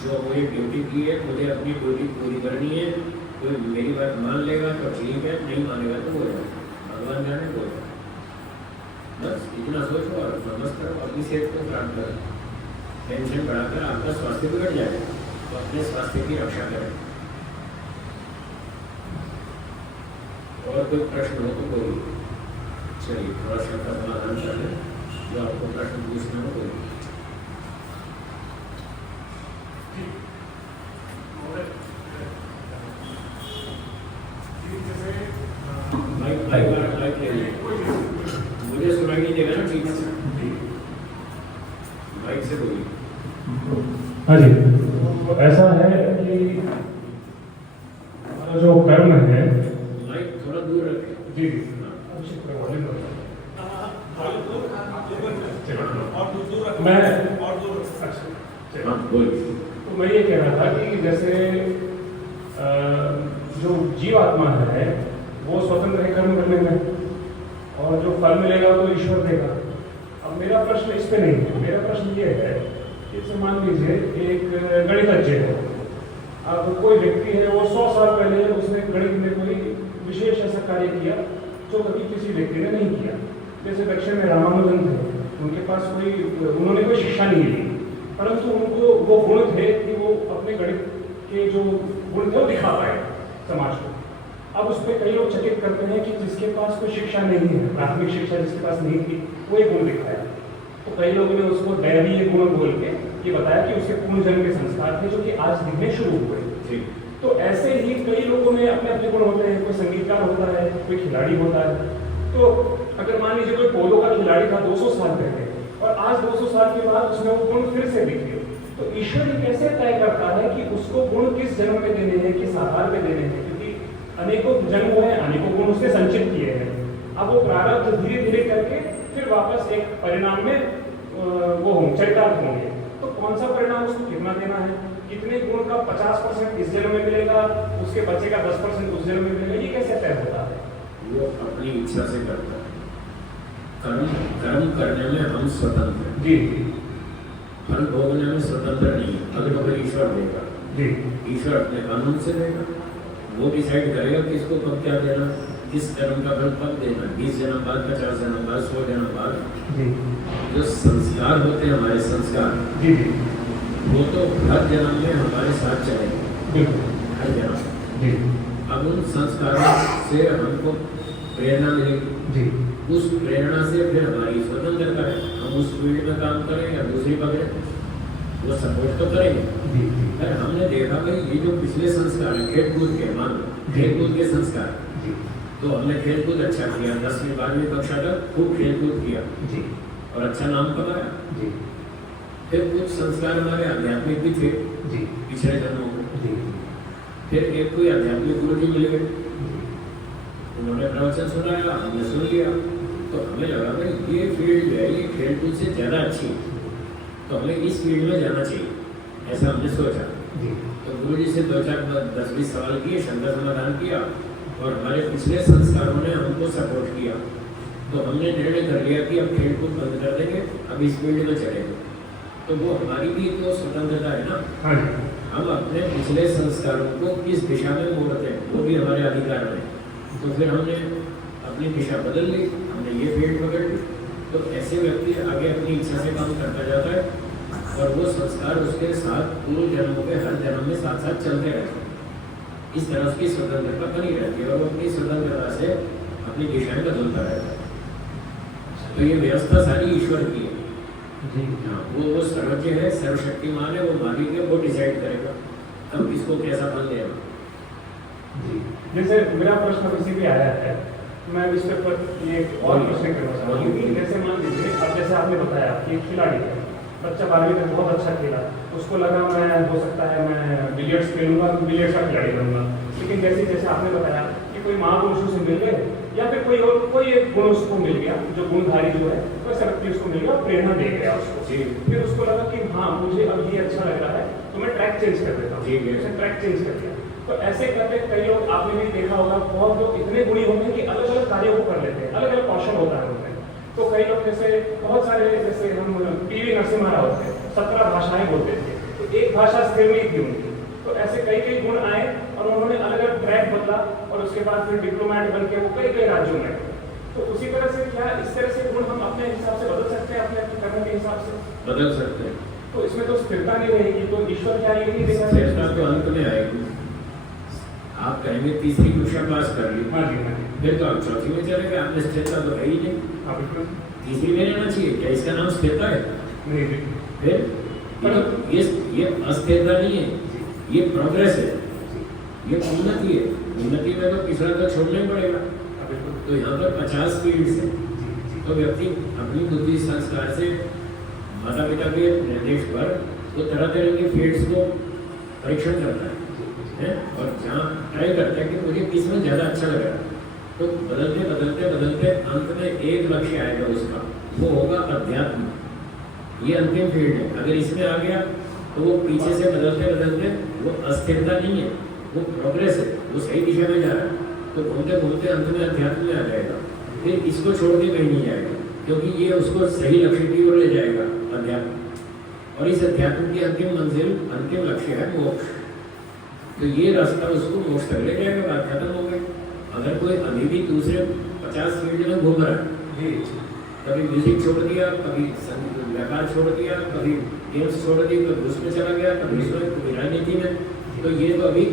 जो मुझे ड्यूटी की है, मुझे अपनी ड्यूटी पूरी करनी है। कोई मेरी बात मान लेगा तो ठीक है, नहीं मानेगा तो बोलेगा, भगवान जाने बोलेगा। बस इतना सोचो और नमस्कार करो, अपनी सेहत को प्राप्त करो। टेंशन बढ़ाकर आपका स्वास्थ्य बिगड़ जाएगा, तो अपने स्वास्थ्य की रक्षा करें। और कोई प्रश्न हो तो बोलिए। चलिए थोड़ा सा का समाधान कर लें, जो आपको प्रश्न पूछना हो बोलिए। माइक ले लीजिए, मुझे सुनाई नहीं देगा ना ठीक से, माइक से बोलिए। हाँ जी, तो ऐसा है कि हमारा जो कर्म है, माइक थोड़ा दूर रखें। जी मैं अच्छा बोलिए। तो मैं ये कह रहा था कि जैसे जो जीव आत्मा है वो स्वतंत्र है कर्म करने में, और जो फल मिलेगा तो ईश्वर देगा। अब मेरा प्रश्न इस पे नहीं है, मेरा प्रश्न ये है कि जैसे मान लीजिए एक गणितज्ञ है, अब कोई व्यक्ति है वो 100 साल पहले उसने गणित में कोई विशेष ऐसा कार्य किया जो कभी किसी व्यक्ति ने नहीं किया। जैसे दक्षिण में रामानुजन थे, उनके पास उन्होंने कोई शिक्षा नहीं ली, परंतु उनको वो गुण थे कि वो अपने गणित के जो गुण थे वो दिखा पाए समाज को। अब उस पर कई लोग चकित करते हैं कि जिसके पास कोई शिक्षा नहीं है, प्राथमिक शिक्षा जिसके पास नहीं थी, वो एक गुण दिखाया। तो कई लोगों ने उसको दैवीय गुण बोल के ये बताया कि उसके पूर्ण जन्म के संस्कार थे जो कि आज दिखने शुरू हुए। तो ऐसे ही कई लोगों में अपने अपने गुण होते हैं, कोई संगीतकार होता है, कोई खिलाड़ी होता है। तो अगर मान लीजिए कोई पोलो का खिलाड़ी था 200 साल पहले, और आज 200 साल के बाद उसमें वो गुण फिर से दिखे, तो ईश्वर ये कैसे तय करता है कि उसको गुण किस जन्म में देने हैं, किस आधार पे देने हैं? क्योंकि अनेकों जन्म हुए हैं, अनेकों गुण उसने संचित किए हैं। अब वो प्रारब्ध धीरे धीरे करके फिर वापस एक परिणाम में वो होंगे, चरितार्थ होंगे। तो कौन सा परिणाम उसको कितना देना है, कितने गुण का 50% इस जन्म में मिलेगा, उसके बच्चे का 10% उस जन्म में मिलेगा, ये कैसे तय होता है? वो अपनी इच्छा से करता है। कर्म करने में हम स्वतंत्र हैं। जी फल भोगने में स्वतंत्र नहीं है। फल भोग ईश्वर देगा जी ईश्वर अपने कानून से देगा। वो डिसाइड करेगा किसको कब क्या देना, किस कर्म का फल कब देना, 20 जन्म बाद, 50 जन्म बाद, 100 जन्म बाद। जी जो संस्कार होते हैं हमारे संस्कार, जी वो तो हर जन्म में हमारे साथ चलेंगे, बिल्कुल हर जन्म। जी अब उन संस्कारों से हमको प्रेरणा मिलेगी। जी उस प्रेरणा से फिर हमारी स्वतंत्रता है, हम उस फील्ड में काम करें या दूसरी पकड़ें, वो सपोर्ट तो करेंगे। जी पर हमने देखा भाई ये जो पिछले संस्कार हैं, खेल कूद के, मान लो खेल कूद के संस्कार, जी तो हमने खेल कूद अच्छा किया, 10वीं 12वीं कक्षा तक खूब खेल कूद किया जी और अच्छा नाम कमाया। जी फिर कुछ संस्कार हमारे आध्यात्मिक भी थे जी पिछले जन्मों में। जी फिर एक कोई आध्यात्मिक गुरु जी मिल गए, उन्होंने प्रवचन सुनाया, हमने सुन लिया, तो हमें लगा भाई ये फील्ड जो है ये खेल कूद से ज़्यादा अच्छी है, तो हमें इस फील्ड में जाना चाहिए, ऐसा हमने सोचा। जी तो गुरु जी से 10-20 सवाल किए, शंका समाधान किया और हमारे पिछले संस्कारों ने हमको सपोर्ट किया। तो हमने निर्णय कर लिया कि अब खेल कूद बंद कर देंगे, अब इस फील्ड में चलेंगे। तो वो हमारी भी तो स्वतंत्रता है ना, हाँ जी हम अपने पिछले संस्कारों को किस दिशा में मोड़ते हैं वो भी हमारे अधिकार में। तो फिर हमने अपनी दिशा बदल ली, हमने ये फील्ड पकड़ ली। तो ऐसे व्यक्ति आगे अपनी इच्छा से काम करता जाता है और वो संस्कार उसके साथ पूर्व जन्मों के हर जन्म में साथ साथ चलते रहते हैं। इस तरह उसकी स्वतंत्रता बनी रहती है और वो अपनी स्वतंत्रता से अपनी दिशाएं बदलता रहता है। तो ये व्यवस्था सारी ईश्वर की है। जी हाँ, वो सर्वज्ञ है, सर्वशक्तिमान है, वो मालिक है, वो डिसाइड करेगा तब किसको कैसा फल देगा। जी जैसे मेरा प्रश्न किसी भी आया है, मैं इस पर ये और प्रश्न करना चाहूँगा। क्योंकि जैसे मान लीजिए अब जैसे आपने बताया कि एक खिलाड़ी है, बच्चा 12वीं में बहुत अच्छा खेला, उसको लगा मैं हो सकता है मैं बिलियर्ड्स खेलूंगा, बिलियर्ड्स का खिलाड़ी बनूंगा। लेकिन जैसे जैसे आपने बताया कि कोई महापुरुषों से मिल गए या फिर कोई और कोई एक गुण उसको मिल गया, जो गुणधारी जो है वैसा व्यक्ति उसको मिल गया, प्रेरणा दे गया उसको। फिर उसको लगा कि हाँ मुझे अब ये अच्छा लग रहा है तो मैं ट्रैक चेंज कर देता हूँ, उसने ट्रैक चेंज कर दिया। तो ऐसे करके कई लोग आपने भी देखा होगा, बहुत लोग इतने गुणी होते हैं कि अलग अलग कार्यों को कर लेते हैं, अलग अलग कौशल होता है उनमें। तो कई लोग जैसे बहुत सारे जैसे हम पीवी नरसिम्हा राव थे, 17 भाषाएं बोलते थे, तो एक भाषा स्थिर नहीं थी उनकी। तो ऐसे कई कई गुण आए और उन्होंने अलग अलग ट्रैक बदला और उसके बाद फिर डिप्लोमेट बन के वो कई कई राज्यों में। तो उसी तरह से क्या इस तरह से गुण हम अपने हिसाब से बदल सकते हैं, अपने कर्म के हिसाब से बदल सकते हैं। तो इसमें तो स्थिरता नहीं रहेगी। तो ईश्वर क्या ये नहीं देखा स्थिरता तो अंत में आएगी। आप कहेंगे तीसरी कक्षा पास कर ली, हाँ जी हाँ जी फिर तो आप चौथी में चले गए, आपने स्थिरता तो है ही नहीं। हाँ बिल्कुल तीसरी में रहना चाहिए, क्या इसका नाम स्थिरता है? नहीं बिल्कुल फिर ये अस्थिरता नहीं है, ये प्रोग्रेस है, ये उन्नति है। उन्नति में तो पिछड़ा तो छोड़ना ही पड़ेगा। तो यहाँ पर 50 फील्ड्स है, तो व्यक्ति अपनी बुद्धि संस्कार से माता पिता के निर्देश पर तो तरह तरह के फील्ड्स को परीक्षण करता है और जहाँ ट्राई करता है कि मुझे किस में ज़्यादा अच्छा लग रहा है। तो बदलते बदलते बदलते अंत में एक लक्ष्य आएगा उसका, वो होगा अध्यात्म। ये अंतिम फील्ड है। अगर इसमें आ गया तो वो पीछे से बदलते बदलते वो अस्थिरता नहीं है, वो प्रोग्रेस है, वो सही दिशा में जा रहा है। तो घूमते घूमते अंत में अध्यात्म में आ जाएगा। फिर इसको छोड़ के कहीं नहीं जाएगा, क्योंकि ये उसको सही लक्ष्य की ओर ले जाएगा, अध्यात्म। और इस अध्यात्म की अंतिम मंजिल, अंतिम लक्ष्य है मोक्ष। तो ये रास्ता उसको मोक्ष तक ले जाएगा, बात खत्म हो गई। अगर कोई अभी भी दूसरे 50 फील्ड में घूम रहा है, कभी म्यूजिक छोड़ दिया, कभी व्यापार छोड़ दिया, कभी गेम्स छोड़ दी, कभी उसमें चला गया, कभी उसमें, कभी राजनीति में, तो ये तो अभी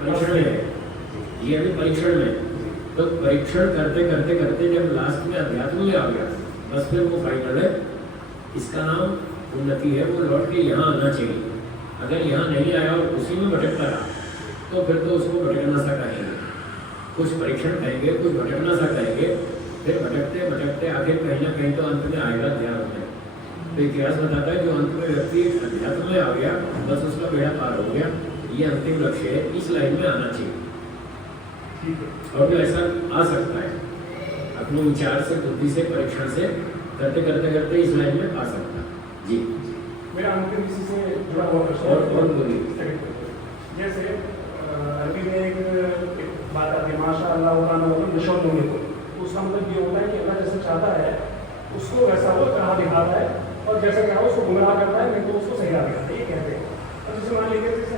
परीक्षण में है, ये अभी परीक्षण में है। तो परीक्षण करते करते करते जब लास्ट में अध्यात्म में आ गया, बस फिर वो फाइनल है, इसका नाम उन्नति है। वो लौट के यहाँ आना चाहिए। अगर यहाँ नहीं आया और उसी में भटकता रहा तो फिर तो उसको भटकना सा कहेंगे, कुछ परीक्षण कहेंगे, कुछ भटकना सा कहेंगे। फिर भटकते भटकते आखिर कहीं ना कहीं तो अंत में आएगा ध्यान में। तो इतिहास बताता है जो अंत में व्यक्ति अध्यात्म में आ गया बस उसका बेड़ा पार हो गया, ये अंतिम लक्ष्य है, इस लाइन में आना चाहिए। ठीक है। और जो ऐसा आ सकता है अपने विचार से, बुद्धि से, परीक्षण से करते करते करते इस लाइन में आ सकता है। जी मेरा अंतिम किसी से जुड़ा हुआ प्रश्न और बोलिए। जैसे अरबी में एक बात आती है माशाअल्लाह नशों होने को, उसका मतलब ये होता है कि अल्लाह जैसे चाहता है उसको वैसा वो कहा दिखाता है, और जैसे कहा उसको गुमराह करता है, नहीं तो उसको सही दिखाता है, ये कहते हैं। अब जैसे मान लीजिए जैसे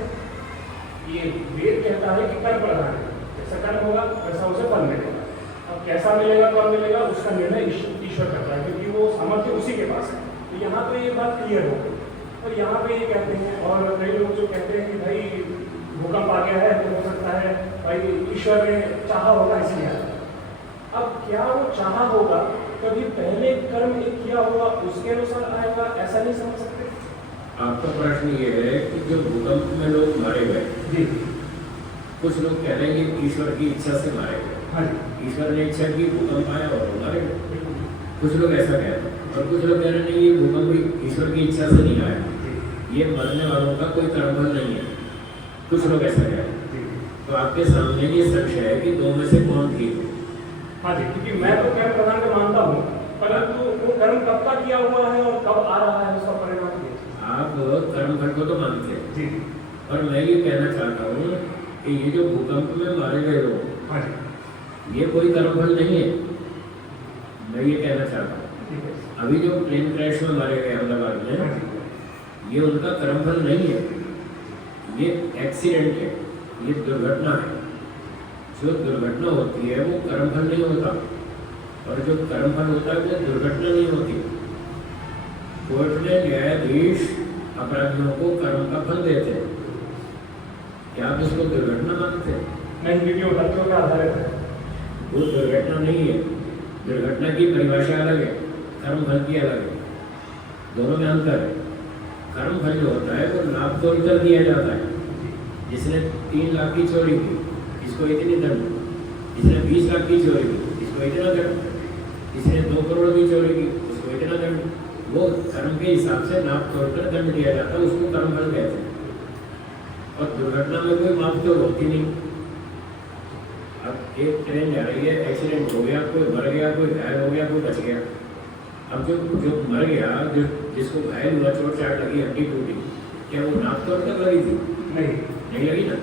ये वेद कहता है कि कर्म प्रधान है, जैसा कर्म होगा वैसा उसे फल मिलेगा। अब कैसा मिलेगा, कब मिलेगा, उसका निर्णय ईश्वर करता है, क्योंकि वो सामर्थ्य उसी के पास है। तो यहाँ तो ये बात क्लियर हो गई। और यहाँ पे ये कहते हैं, और कई लोग जो कहते हैं कि भाई भूकंप आ गया है तो हो सकता है भाई ईश्वर ने चाहा होगा इसलिए आया। अब क्या वो चाहा होगा, कभी पहले कर्म एक किया होगा उसके अनुसार आएगा, ऐसा नहीं समझ सकते? आपका प्रश्न ये है कि जो भूकंप में लोग मारे गए, जी कुछ लोग कह रहे हैं कि ईश्वर की इच्छा से मारे गए। हाँ जी, ईश्वर ने इच्छा की, भूकंप आया और वो मारे गए। कुछ लोग ऐसा कहते हैं, और कुछ लोग कह रहे हैं नहीं, ये भूकंप भी ईश्वर की इच्छा से नहीं आया, ये मरने वालों का कोई कर्मफल नहीं है। कुछ लोग ऐसा कह रहे हैं। तो आपके सामने ये संशय है कि दो में से कौन ठीक है? हाँ जी, क्योंकि मैं तो कर्म प्रधान को मानता हूँ, परंतु वो कर्म कब का किया हुआ है और कब आ रहा है उसका परिणाम क्या है? आप कर्मफल को तो मानते हैं जी और मैं ये कहना चाहता हूँ कि ये जो भूकंप में मारे गए लोग, हाँ जी, ये कोई कर्मफल नहीं है। मैं ये कहना चाहता हूँ ठीक है। अभी जो प्लेन क्रैश में मारे गए अहमदाबाद हाँ में, जी, ये उनका कर्मफल नहीं है, ये एक्सीडेंट है, ये दुर्घटना है। जो दुर्घटना होती है वो कर्मफल नहीं होता, और जो कर्मफल होता है वो दुर्घटना नहीं होती। कोर्ट ने न्यायाधीश अपराधियों को कर्म का फल देते हैं, क्या आप इसको दुर्घटना मानते हैं? नहीं, क्योंकि वो तथ्यों के आधारित है। वो दुर्घटना नहीं है। दुर्घटना की परिभाषा अलग है, कर्मफल की अलग है, दोनों में अंतर है। कर्मफल जो होता है वो लाभ तोड़ कर दिया जाता है। जिसने 3 लाख की चोरी की इसको इतनी दंड, जिसने 20 लाख की चोरी की इसको इतना दंड, जिसने 2 करोड़ की चोरी की उसको इतना दंड। वो कर्म के हिसाब से नाप तोड़कर दंड दिया जाता है, उसको कर्मफल कहते हैं। और दुर्घटना में कोई माप तोड़ होती नहीं। अब एक ट्रेन जा रही है, एक्सीडेंट हो गया, कोई मर गया, कोई घायल हो गया, कोई बच गया। अब जो मर गया, जिसको घायल हुआ, चोट चाट लगी, हड्डी टूटी, क्या वो नाप तोड़ कर लगी थी? नहीं लगी ना।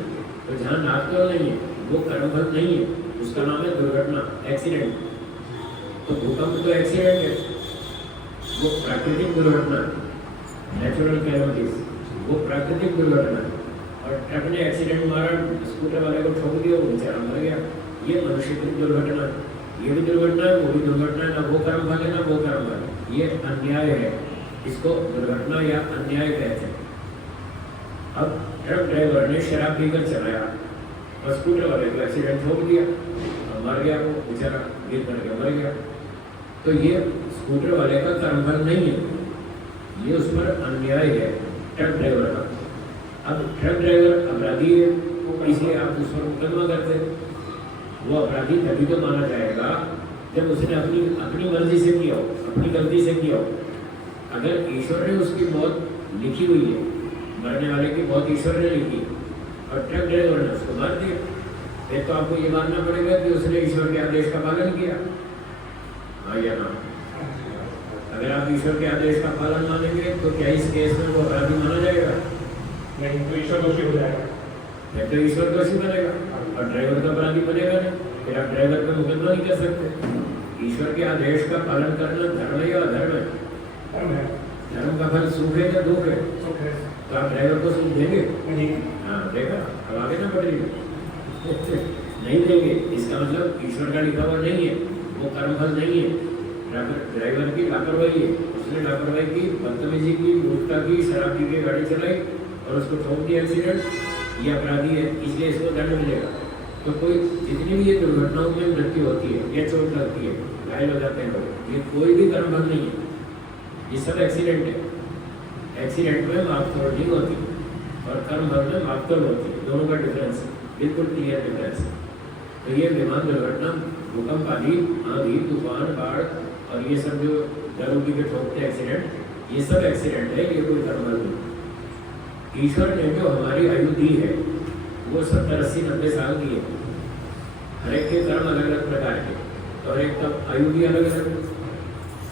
तो जहाँ नाप तोड़ नहीं है वो कर्मफल नहीं है, उसका नाम है दुर्घटना, एक्सीडेंट। तो भूकंप तो एक्सीडेंट है, वो प्राकृतिक दुर्घटना है, नेचुरल कैलेमिटीज, वो प्राकृतिक दुर्घटना है। और ट्रक ने एक्सीडेंट मारा, स्कूटर वाले को ठोक दिया, वो बेचारा मर गया, ये मनुष्य की दुर्घटना है। ये भी दुर्घटना है, वो भी दुर्घटना है, ना वो कर्मफल है ना वो कर्मफल है। ये अन्याय है, इसको दुर्घटना या अन्याय कहते हैं। अब ट्रक ड्राइवर ने शराब पीकर चलाया और स्कूटर वाले को एक्सीडेंट ठोक दिया और मर गया, वो बेचारा गिर करके मर गया। तो ये स्कूटर वाले का कर्मफल नहीं है, ये उस पर अन्याय है ट्रक ड्राइवर का। अब ट्रक ड्राइवर अपराधी है, इसलिए आप उस पर मुकदमा करते हैं। वो अपराधी तभी तो माना जाएगा जब उसने अपनी मर्जी से किया हो, अपनी गलती से किया हो। अगर ईश्वर ने उसकी मौत लिखी हुई है, मरने वाले की मौत ईश्वर ने लिखी और ट्रक ड्राइवर ने उसको मार दिया, फिर तो आपको ये मानना पड़ेगा कि उसने ईश्वर के आदेश का पालन किया, हाँ या ना। अगर आप ईश्वर के आदेश का पालन मानेंगे तो क्या इस केस में वो अपराधी माना जाएगा? नहीं, तो ईश्वर दोषी हो जाएगा। फिर तो ईश्वर दोषी बनेगा और ड्राइवर तो अपराधी बनेगा नहीं। फिर आप ड्राइवर पर मुकदमा नहीं कर सकते। ईश्वर के आदेश का पालन करना धर्म है या अधर्म है? धर्म है। धर्म का फल सुख है या दुख है? सुख है। तो आप ड्राइवर को सुख देंगे? नहीं। हाँ, देगा, अब आगे ना बढ़ेगा। नहीं देंगे, इसका मतलब ईश्वर का लिखा हुआ नहीं है, वो कर्मफल नहीं है। ड्राइवर की लापरवाही है, उसने लापरवाही की, बदतमीजी की, मूर्खता की, शराब पी के गाड़ी चलाई और उसको ठोक दिया एक्सीडेंट, ये अपराधी है, इसलिए इसको दंड मिलेगा। तो कोई जितनी भी ये दुर्घटनाओं में मृत्यु होती है या चोट लगती है, घायल हो जाते हैं लोग, ये कोई भी कर्मफल नहीं है, ये सब एक्सीडेंट है। एक्सीडेंट में मापतोड़ नहीं होती और कर्मफल में मापतोड़ होती है, दोनों का डिफरेंस बिल्कुल क्लियर डिफरेंस है। तो ये विमान दुर्घटना, भूकंप आदि, आंधी, तूफान, बाढ़ और ये सब जो दारूदी के ठोकते एक्सीडेंट, ये सब एक्सीडेंट है, ये कोई कर्म नहीं। ईश्वर ने जो हमारी आयु दी है वो 70, 80, 90 साल की है। हर एक के कर्म अलग अलग प्रकार के, तो हर एक का आयु भी अलग अलग है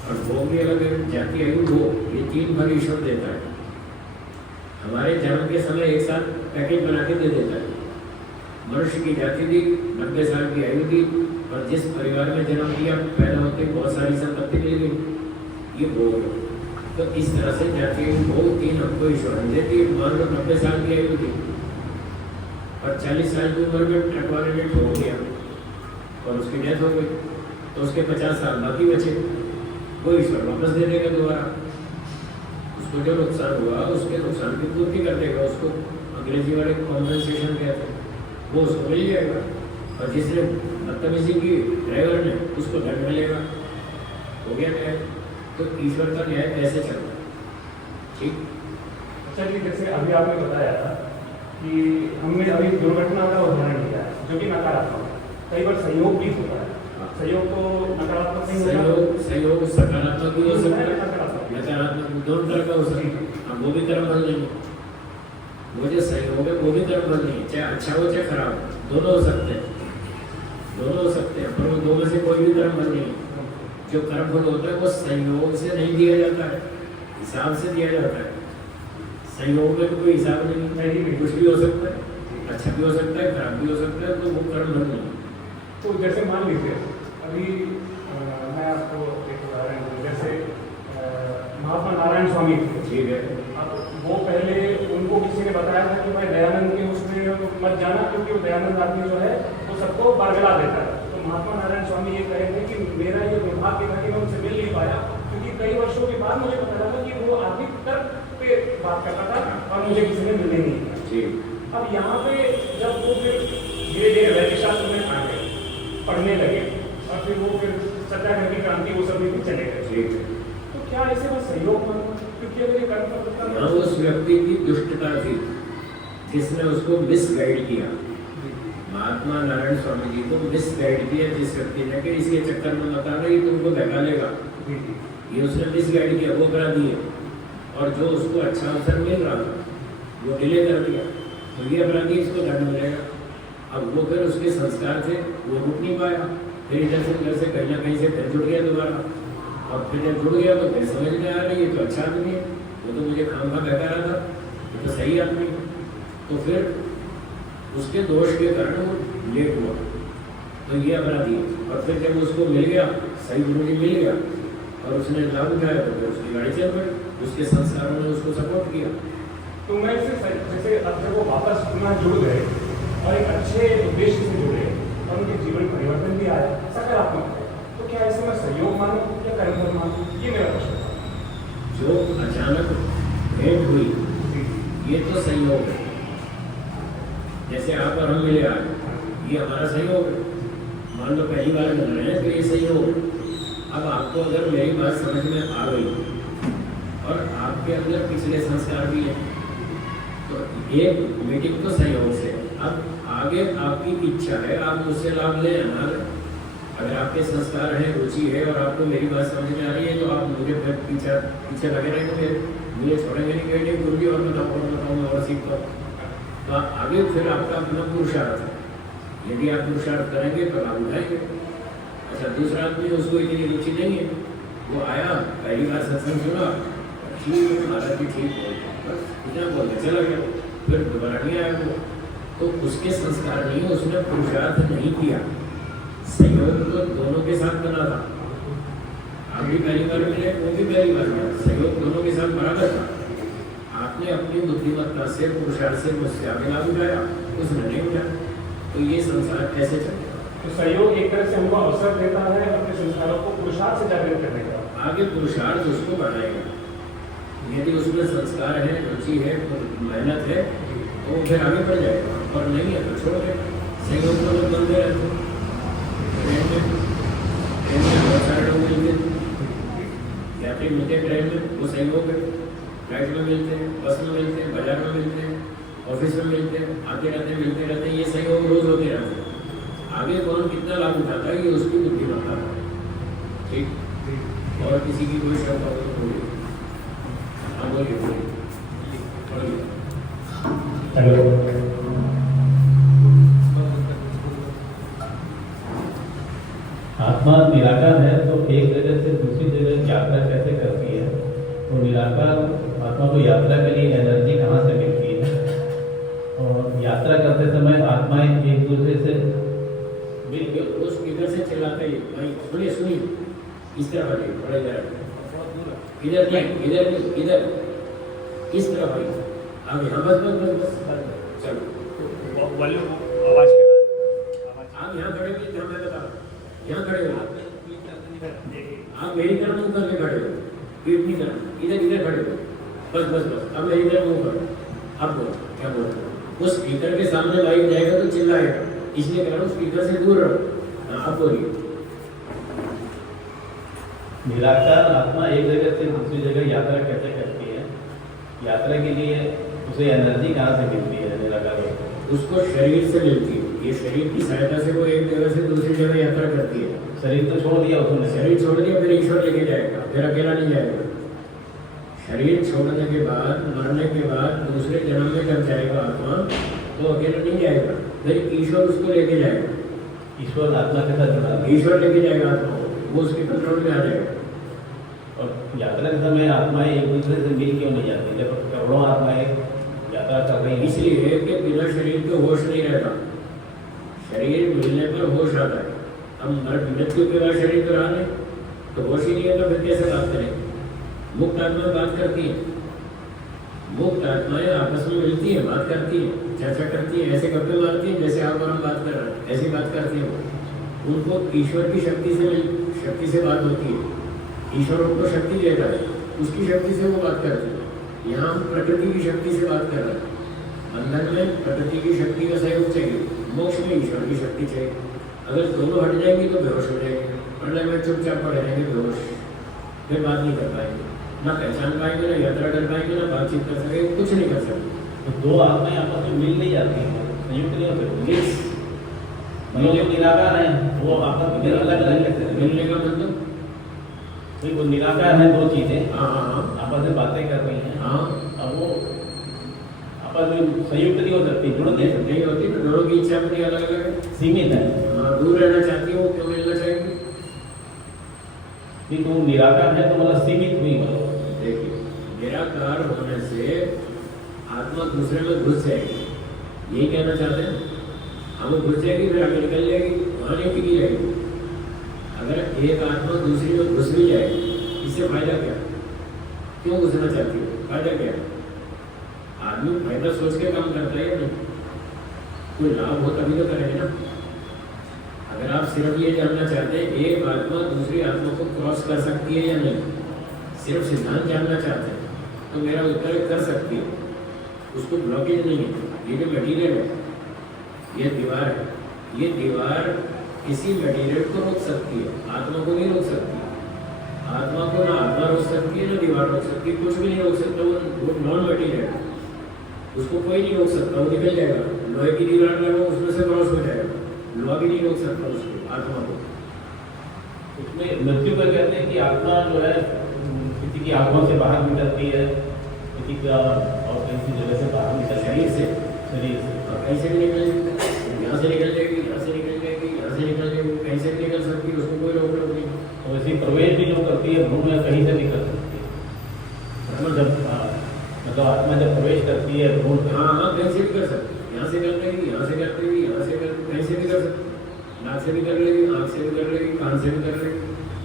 और भोग भी अलग है। जाति, आयु, भोग, ये 3 भाग ईश्वर देता है। हमारे जन्म के समय एक साथ पैकेज बना के दे देता है। मनुष्य की जाति दी, 90 साल की आयु दी, और जिस परिवार में जन्म लिया पैदा होते बहुत सारी संपत्ति मिल गई, ये भोग है। तो इस तरह से जाति, भोग 3 हमको ईश्वर ने देती है। मान लो 90 साल की आयु दी और 40 साल की उम्र में ट्रक वाले ने ठोक दिया और उसकी डेथ हो गई, तो उसके 50 साल बाकी बचे, वो ईश्वर वापस दे देगा दोबारा। उसको जो नुकसान हुआ उसके नुकसान की पूर्ति कर देगा, उसको अंग्रेजी वाले कॉम्पेंसेशन कहते हैं, वो उसको मिल जाएगा। और जिसने बदतमीजी की ड्राइवर ने, उसको दंड मिलेगा। हो गया न्याय। तो ईश्वर का न्याय कैसे चलता है? ठीक। अच्छा जी, जैसे अभी आपने बताया कि हमने अभी दुर्घटना का उदाहरण लिया है जो कि नकारात्मक है, कई बार सहयोग भी होता है। सहयोग तो नकारात्मक नहीं होता, सहयोग सकारात्मक भी हो सकता है, नकारात्मक, दोनों तरह का हो सकता है। हम वो भी कर्म फल नहीं है, वो जो सहयोग है वो भी कर्म फल नहीं है, चाहे अच्छा हो चाहे खराब हो, दोनों हो सकते हैं, दोनों हो सकते हैं, पर वो दो में से कोई भी कर्म फल नहीं है। जो कर्म फल होता है वो संयोग से नहीं दिया जाता है, हिसाब से दिया जाता है। संयोग में तो कोई हिसाब नहीं, कुछ भी हो सकता है, अच्छा भी हो सकता है, खराब भी हो सकता है, तो वो कर्म फल नहीं। तो जैसे मान लीजिए अभी मैं आपको एक उदाहरण दूँ, जैसे महात्मा नारायण स्वामी थे, ठीक है। अब वो पहले उनको किसी ने बताया था कि भाई दयानंद के उसमें मत जाना, क्योंकि वो दयानंद आदमी जो है वो सबको बरगला देता है। तो महात्मा नारायण स्वामी ये कहे थे कि मेरा ये दुर्भाग्य था कि मैं उनसे मिल नहीं पाया, क्योंकि कई वर्षों के बाद मुझे पता लगा कि वो आर्थिक तर्क पे बात करता था और मुझे किसी ने मिलने नहीं दिया। अब यहाँ पे जब वो फिर धीरे धीरे वैदिकशास्त्र में आ गए, पढ़ने लगे और फिर वो फिर सत्याग्रह की क्रांति वो सब भी चले गए, तो क्या ऐसे बस सहयोग मानो? क्योंकि अगर ये कर्म उस व्यक्ति की दुष्टता थी जिसने उसको मिसगाइड किया। महात्मा नारायण स्वामी जी को मिसगाइड किया जिस व्यक्ति ने कि इसके चक्कर में मत आना, ये तुमको बहका लेगा, ये उसने मिसगाइड किया, वो करा दिए। और जो उसको अच्छा अवसर मिल रहा था वो डिले कर दिया, तो ये अपराधी इसको दंड मिलेगा। अब वो फिर उसके संस्कार थे, वो रुक नहीं पाया, फिर इधर से कहीं ना कहीं से फिर जुड़ गया दोबारा। और फिर जब जुड़ गया तो फिर समझ में आ रही है तो अच्छा आदमी है, वो तो मुझे खाम खा बहका रहा था, ये तो सही आदमी है। तो फिर उसके दोष के कारण वो लेट हुआ, तो ये अपराधी है। और फिर जब उसको मिल गया, सही गुरु जी मिल गया और उसने लाभ उठाया तो फिर उसकी गाड़ी चल पड़ी, उसके संस्कारों ने उसको सपोर्ट किया। तो मैं जैसे अब जब वो वापस पुनः जुड़ गए और एक अच्छे उद्देश्य से जुड़े और उनके जीवन परिवर्तन भी आया सकारात्मक है, तो क्या इसमें सहयोग मानो या कर्म मानो? ये मेरा प्रश्न था। जो अचानक भेंट हुई ये तो सहयोग है, जैसे आप और हम मिले आज, ये हमारा सहयोग है। मान लो पहली बार मिल रहे हैं तो ये सहयोग है। अब आपको अगर मेरी बात समझ में आ गई और आपके अंदर पिछले संस्कार भी है तो ये मीटिंग तो सहयोग से। अब आगे आपकी इच्छा है, आप मुझसे लाभ लें ना लें। अगर आपके संस्कार हैं, रुचि है और आपको मेरी बात समझ में आ रही है तो आप मुझे फिर पीछे लगे रहेंगे, मुझे छोड़ेंगे नहीं, कहेंगे गुरु जी और बताऊँ और सीखता हूँ। तो आगे फिर आपका अपना पुरुषार्थ है, यदि आप पुरुषार्थ करेंगे तो लाभ उठाएंगे। अच्छा, दूसरा आदमी उसको इतनी रुचि नहीं है, वो आया पहली बार सत्संग सुना, ठीक महाराज जी ठीक हो, बस इतना बोलते चला गया, फिर दोबारा नहीं आया वो, तो उसके संस्कार नहीं, उसने पुरुषार्थ नहीं किया। सहयोग तो दोनों के साथ बना था, आप भी पहली बार मिले, वो भी पहली बार मिला, सहयोग दोनों के साथ बराबर था। आपने अपनी बुद्धिमत्ता से पुरुषार्थ से मुझसे आगे लाभ उठाया, उसने नहीं उठाया, तो ये संसार कैसे चलेगा? तो सहयोग एक तरह से हमको अवसर देता है अपने संस्कारों को पुरुषार्थ से जागृत करने का। आगे पुरुषार्थ उसको बढ़ाएगा, यदि उसमें संस्कार है, रुचि है, मेहनत है तो वो फिर आगे बढ़ जाएगा, और नहीं है तो छोड़ दे। सहयोग तो लोग बनते रहते, ट्रेन में बहुत सारे लोग मिलते, यात्री मिलते हैं ट्रेन में, वो सहयोग है। फ्लाइट में मिलते हैं, बस में मिलते हैं, बाजार में मिलते हैं, ऑफिस में मिलते हैं, आते रहते हैं, मिलते रहते हैं, ये सहयोग रोज होते रहते हैं। आगे कौन कितना लाभ उठाता है ये उसकी बुद्धिमत्ता है। ठीक। और किसी की कोई शंका हो तो बोलिए। हाँ बोलिए बोलिए बोलिए। हेलो, आत्मा निराकार है तो एक जगह से दूसरी जगह यात्रा कैसे करती है? तो निराकार आत्मा को यात्रा के लिए एनर्जी कहाँ से मिलती है? और यात्रा करते समय आत्माएं एक दूसरे से बिल्कुल उस इधर से चलाते ही भाई सुनिए सुनिए, इस तरफ आइए, थोड़ा इधर नहीं, इधर नहीं, इधर इस तरफ आइए, आगे। हाँ बस बस बस बस चलो। वॉल्यूम आवाज के आप यहाँ खड़े हुए थे, मैं बता, यहाँ खड़े हुए आप मेरी तरफ मुंह करके खड़े हो, पीठ नहीं करना, इधर इधर खड़े हो, बस बस बस। अब मेरी तरफ मुंह करो, अब बोलो क्या बोल रहे हो। उस स्पीकर के सामने माइक जाएगा तो चिल्लाएगा, इसलिए कह रहा हूँ स्पीकर से दूर रहो। हाँ अब बोलिए। निराकार आत्मा एक जगह से दूसरी जगह यात्रा कैसे करती है? यात्रा के लिए उसे एनर्जी कहाँ से मिलती है निराकार को? उसको शरीर से मिलती है, ये शरीर की सहायता से वो एक जगह से दूसरी जगह यात्रा करती है। शरीर तो छोड़ दिया उसने, शरीर छोड़ दिया फिर ईश्वर लेके जाएगा, फिर अकेला नहीं जाएगा। शरीर छोड़ने के बाद, मरने के बाद दूसरे जन्म में जब जाएगा आत्मा तो अकेला नहीं जाएगा, फिर ईश्वर उसको लेके जाएगा। ईश्वर आत्मा के साथ जुड़ा है। ईश्वर लेके जाएगा आत्मा को, वो उसके कंट्रोल में आ जाएगा। और यात्रा के समय आत्माएं एक दूसरे से मिल क्यों नहीं जाती? जब करोड़ों आत्माएं यात्रा कर रही हैं, इसलिए कि बिना शरीर के होश नहीं रहता, शरीर मिलने पर होश आता है। हम मृत्यु के बाद शरीर तो रहा नहीं, तो होश ही नहीं है तो फिर कैसे बात करें? मुक्त आत्मा बात करती है, मुक्त आत्माएं आपस में मिलती है, बात करती है, चर्चा करती है, ऐसे गप्पे मारती है जैसे आप और हम बात कर रहे हैं, ऐसी बात करती है। उनको ईश्वर की शक्ति से बात होती है, ईश्वर उनको शक्ति देता है, उसकी शक्ति से वो बात करती है। यहाँ हम प्रकृति की शक्ति से बात कर रहे हैं। बंधन में प्रकृति की शक्ति का सहयोग चाहिए, मोक्ष में ईश्वर की शक्ति चाहिए। अगर दोनों हट जाएंगी तो बेहोश हो जाएंगे, पढ़ने में चुपचाप पड़े रहेंगे बेहोश, फिर बात नहीं कर पाएंगे, ना पहचान पाएंगे, ना यात्रा कर पाएंगे, ना बातचीत कर सकेंगे, कुछ नहीं कर सकते। तो दो आत्माएं आपस में मिल नहीं जाती हैं, संयुक्त नहीं होते। मिक्स मतलब जो निराकार है वो आपस में अलग अलग कैसे? मिलने का मतलब भाई वो निराकार है, दो चीजें हाँ हाँ आपस में बातें कर रही हैं, हाँ अब वो आपस में संयुक्त नहीं हो सकती, जुड़ नहीं सकती, नहीं होती तो दोनों की इच्छा अपनी अलग अलग है। सीमित है। दूर रहना चाहती है वो, क्यों मिलना चाहेगी? नहीं तो निराकार है तो मतलब सीमित हुई, मतलब देखिए निराकार होने से आत्मा दूसरे में घुस जाएगी, यही कहना चाहते हैं हम। वो घुस जाएगी फिर आगे निकल जाएगी, वहाँ नहीं टिकी रहेगी। अगर एक आत्मा दूसरी में घुस भी जाए, इससे फायदा क्या? क्यों घुसना चाहती है? फायदा क्या? आदमी फायदा सोच के काम करता है या नहीं? कोई लाभ हो तभी तो करेंगे ना। अगर आप सिर्फ ये जानना चाहते हैं एक आत्मा दूसरी आत्मा को क्रॉस कर सकती है या नहीं, सिर्फ सिद्धांत जानना चाहते हैं, तो मेरा उत्तर है कर सकती है, उसको ब्लॉकेज नहीं है। ये जो मटीरियल है, ये दीवार है, ये दीवार किसी मटीरियल को रोक सकती है, आत्मा को नहीं रोक सकती। आत्मा को ना आत्मा रोक सकती है ना दीवार रोक सकती है, कुछ भी नहीं रोक सकता। वो नॉन मटीरियल है, उसको कोई नहीं रोक सकता, वो निकल जाएगा। लोहे की दीवार लगा उसमें से क्रॉस हो जाएगा, लोहा भी नहीं रोक सकता उसको, आत्मा को। उसमें मृत्यु पर कहते हैं कि आत्मा जो है किसी की आंखों से बाहर निकलती है, किसी का और किसी जगह से बाहर निकल शरीर से और कैसे भी निकल सकती है, यहाँ से निकल जाएगी, यहाँ से निकल जाएगी, यहाँ से निकल जाएगी, कहीं से भी निकल सकती है, उसको कोई रोक टोक नहीं। तो वैसे प्रवेश भी जो करती है भ्रूण में कहीं से भी कर सकती है। जब मतलब आत्मा जब प्रवेश करती है भ्रूण में, हाँ हाँ कहीं से भी कर सकती है, यहाँ से कर लेगी, यहाँ से कर लेगी, यहाँ से कर, कहीं से भी कर सकती है। नाक से भी कर लेगी, आँख से भी कर लेगी, कान से भी कर लेगी,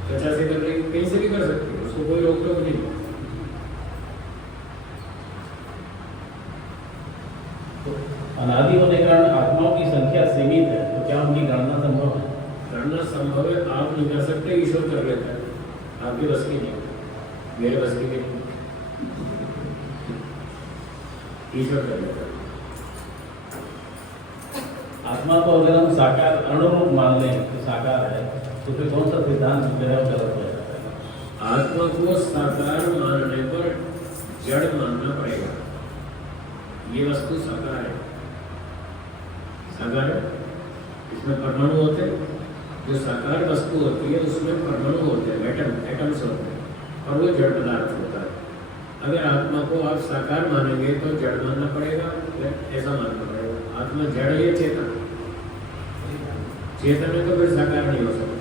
त्वचा से कर लेगी, कहीं से भी कर सकती है, उसको कोई रोक टोक नहीं। तो अनादि होने के कारण आत्माओं की संख्या सीमित है, तो क्या उनकी गणना संभव है? करना संभव है, आप नहीं कर सकते, ईश्वर कर लेता है, आपकी बस की नहीं, मेरे बस की नहीं, ईश्वर कर लेता है। आत्मा को अगर हम साकार अणुरूप मान लें तो साकार है, तो फिर कौन सा सिद्धांत जो है वो गलत हो जाता है? आत्मा को साकार मानने पर जड़ मानना पड़ेगा। ये वस्तु साकार है, साकार है, इसमें परमाणु होते हैं, जो साकार वस्तु होती है उसमें परमाणु होते हैं, एटम्स होते हैं, और वो जड़ पदार्थ होता है। अगर आत्मा को आप साकार मानेंगे तो जड़ मानना पड़ेगा, ऐसा मानना पड़ेगा। आत्मा जड़ है चेतन, चेतन है तो फिर साकार नहीं हो सकता।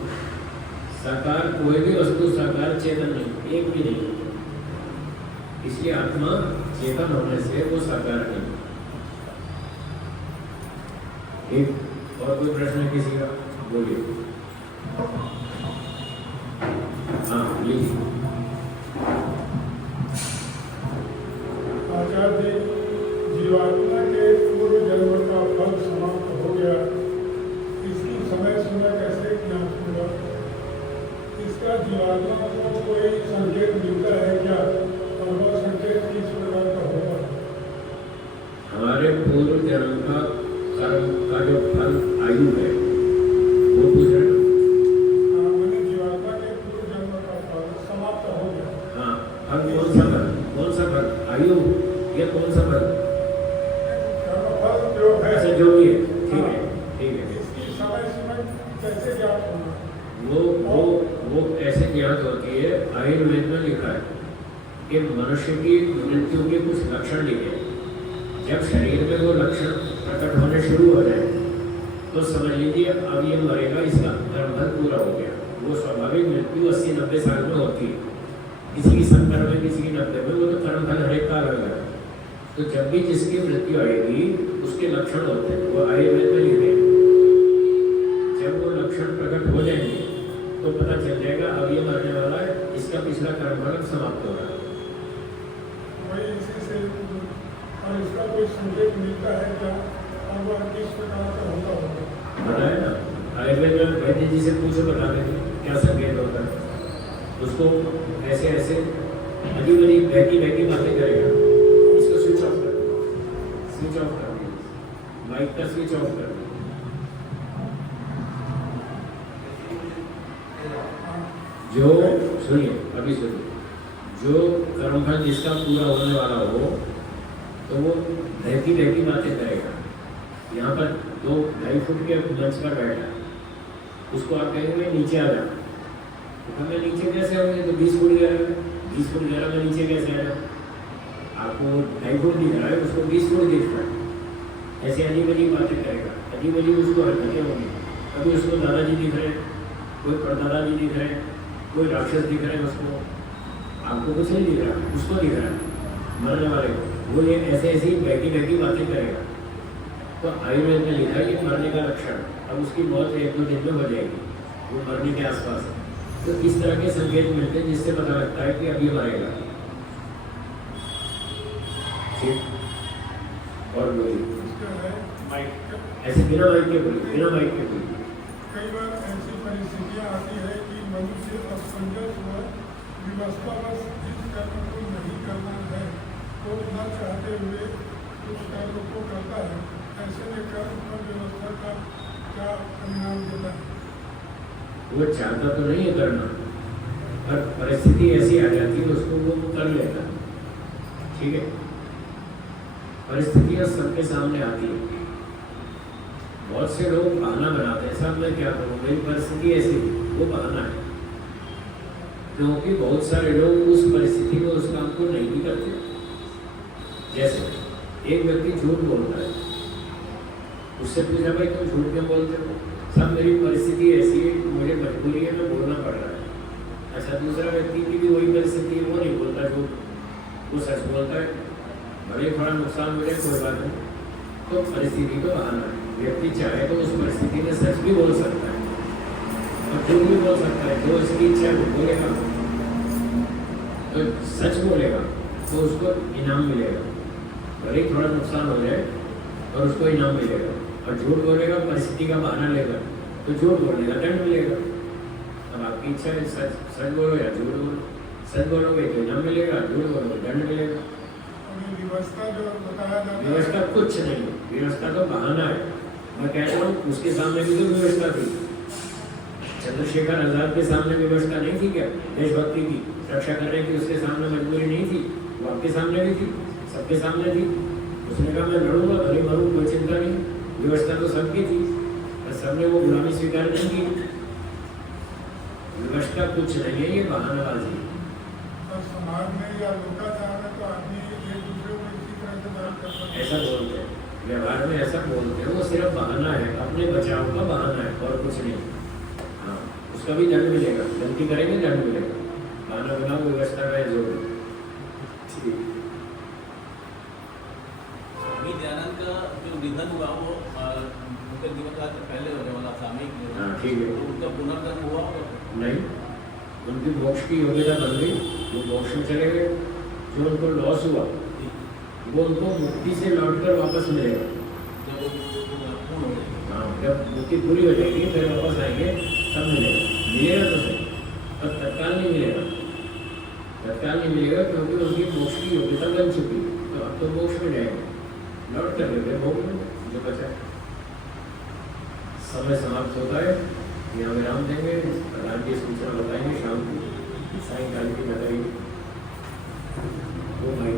साकार कोई भी वस्तु साकार चेतन नहीं, एक भी नहीं। इसलिए आत्मा चेतन होने से वो साकार नहीं। एक और कोई प्रश्न किसी का? बोलिए। हाँ बोलिए। आचार्य जीवात्मा के पूर्व जन्म का फल समाप्त हो गया, इसकी समय समय कैसे ज्ञात होगा? इसका जीवात्मा को कोई संकेत मिलता है क्या, और वह संकेत किस प्रकार का होगा? हमारे पूर्व जन्म का कर्म का जो फल आयु है वो पूछ रहे हैं। मैंने जीवात्मा के पूर्व जन्म का फल समाप्त हो गया। हाँ, फल कौन सा फल? कौन सा फल? आयु या कौन सा फल? कर्मफल जो है, ऐसे जो भी है, ठीक है, ठीक है। इसकी समय समय कैसे ज्ञात होगा? वो ऐसे ज्ञात होती है। आयुर्वेद में लिखा है कि मनुष्य की मृत्यु के कुछ लक्षण लिखे। जब शरीर में वो लक्षण प्रकट होने शुरू हो जाए तो समझ लीजिए अब ये मरेगा, इसका कर्मफल पूरा हो गया। वो स्वाभाविक मृत्यु 80-90 साल में होती है, किसी की 70 में, किसी की 90 में, वो तो कर्मफल हर एक का अलग है। तो जब भी जिसकी मृत्यु आएगी उसके लक्षण होते हैं, वो आयुर्वेद में लिखे। जब वो लक्षण प्रकट हो जाएंगे तो पता चल जाएगा अब ये मरने वाला है, इसका पिछला कर्मफल समाप्त हो रहा है। वही इसी से, और इसका कोई संकेत मिलता है क्या, और वह किस प्रकार का होता होगा? बताया ना, आयुर्वेद में वैद्य जी से पूछो, बता देंगे क्या संकेत होता है। उसको ऐसे ऐसे अजीब अजीब बहकी बातें करेगा। इसको स्विच ऑफ कर दो, स्विच ऑफ कर दो, माइक का स्विच ऑफ कर दो। जो सुनिए, अभी सुनिए, जो कर्मफल जिसका पूरा होने वाला हो तो वो बहकी बातें करेगा। यहाँ पर 2-2.5 फुट के मंच पर बैठा, उसको आप कहेंगे नीचे आ जा, तो हमें नीचे कैसे आओगे? तो 20 फुट गहरा है, 20 फुट गहरा में नीचे कैसे आया? आपको 2.5 फुट दिख रहा है, उसको 20 फुट दिख रहा है। ऐसे अजीब बातें करेगा, अजीब उसको हरकतें होंगी। कभी उसको दादाजी दिख रहे हैं, कोई परदादाजी दिख रहे हैं, कोई राक्षस दिख रहे हैं उसको, आपको कुछ नहीं दिख रहा, उसको दिख रहा है मरने वाले को। वो ये ऐसे बहकी बातें करेगा। तो आयुर्वेद में लिखा है कि मरने का लक्षण, अब उसकी मौत 1-2 दिन में हो जाएगी, वो मरने के आसपास। तो इस तरह के संकेत मिलते हैं जिससे पता लगता है कि अब ये मरेगा। ठीक, और बोलिए। ऐसे बिना माइक के बोलिए। कई बार ऐसी परिस्थितियाँ आती है कि मनुष्य असमंजस व विवशतावश जिस कर्म को नहीं करना है तो न चाहते हुए उस कर्म को करता है। ऐसे में कर्म और व्यवस्था का क्या परिणाम देता है? वो चाहता तो नहीं है करना, पर परिस्थिति ऐसी आ जाती है उसको वो कर लेता है। ठीक है, परिस्थितियाँ सबके सामने आती है। बहुत से लोग बहाना बनाते हैं, साहब मैं क्या करूँ, मेरी परिस्थिति ऐसी, वो बहाना है। क्योंकि बहुत सारे लोग उस परिस्थिति में उस काम को नहीं भी करते। जैसे एक व्यक्ति झूठ बोलता है, उससे पूछा भाई तुम झूठ क्यों बोलते हो? सब मेरी परिस्थिति ऐसी है, मुझे मजबूरी है, मैं बोलना पड़ रहा है। अच्छा, दूसरा व्यक्ति की भी वही परिस्थिति है, वो नहीं बोलता झूठ, वो सच बोलता है, भले थोड़ा नुकसान हो जाए कोई बात नहीं। तो परिस्थिति को बहाना है। व्यक्ति चाहे तो उस परिस्थिति में सच भी बोल सकता है और झूठ भी बोल सकता है, जो उसकी इच्छा है वो बोलेगा। तो सच बोलेगा तो उसको इनाम मिलेगा, भले थोड़ा नुकसान हो जाए और उसको इनाम मिलेगा। और झूठ बोलेगा, परिस्थिति का बहाना लेगा, तो झूठ बोलेगा, दंड मिलेगा। अब आपकी इच्छा है सच बोलो या झूठ बोलो। सच बोलोगे तो इनाम मिलेगा, झूठ बोलोगे दंड मिलेगा। व्यवस्था जो बताया जाता है, व्यवस्था कुछ नहीं, व्यवस्था तो बहाना है। मैं कहता हूँ उसके सामने भी तो व्यवस्था थी। चंद्रशेखर आजाद के सामने व्यवस्था नहीं थी क्या? देशभक्ति की रक्षा करने की उसके सामने मजबूरी नहीं थी? वो आपके सामने भी थी, सबके सामने थी। उसने कहा मैं लड़ूंगा, भले मरूँ, कोई चिंता नहीं। व्यवस्था तो सबकी थी, पर सबने वो गुलामी स्वीकार नहीं की। विवशता कुछ नहीं है, ये बहानाबाजी है। और समाज में या लोकाचार में तो आदमी एक दूसरे को इसी तरह से बात करता है। ऐसा बोलते हैं, व्यवहार में ऐसा बोलते हैं, वो सिर्फ बहाना है, अपने बचाव का बहाना है और कुछ नहीं। हाँ, उसका भी दंड मिलेगा, गलती करेंगे दंड मिलेगा, बहाना बनाओ व्यवस्था का जोर। ठीक, स्वामी दयानंद का जो निधन हुआ वो उनके जीवन काल से पहले होने वाला सामयिक निधन। हाँ, ठीक है। तो उनका पुनर्जन्म हुआ होगा? नहीं, उनकी मोक्ष की योग्यता बन गई, वो मोक्ष में चले गए। जो उनको लॉस हुआ वो उनको मुक्ति से लौटकर वापस मिलेगा। जब वो पूर्ण हो जाएगी। हाँ, जब मुक्ति पूरी हो जाएगी फिर वापस आएंगे तब मिलेगा, मिलेगा तो सही, पर तत्काल नहीं मिलेगा। तत्काल नहीं मिलेगा क्योंकि उनकी मोक्ष की योग्यता बन चुकी है, तो अब तो मोक्ष में जाएंगे, लौट कर लेंगे भोग में जो बचा है। समय समाप्त होता है, यहाँ विराम देंगे, प्रधान की सूचना बताएंगे शाम को, सायंकाल की बताएंगे। वो भाई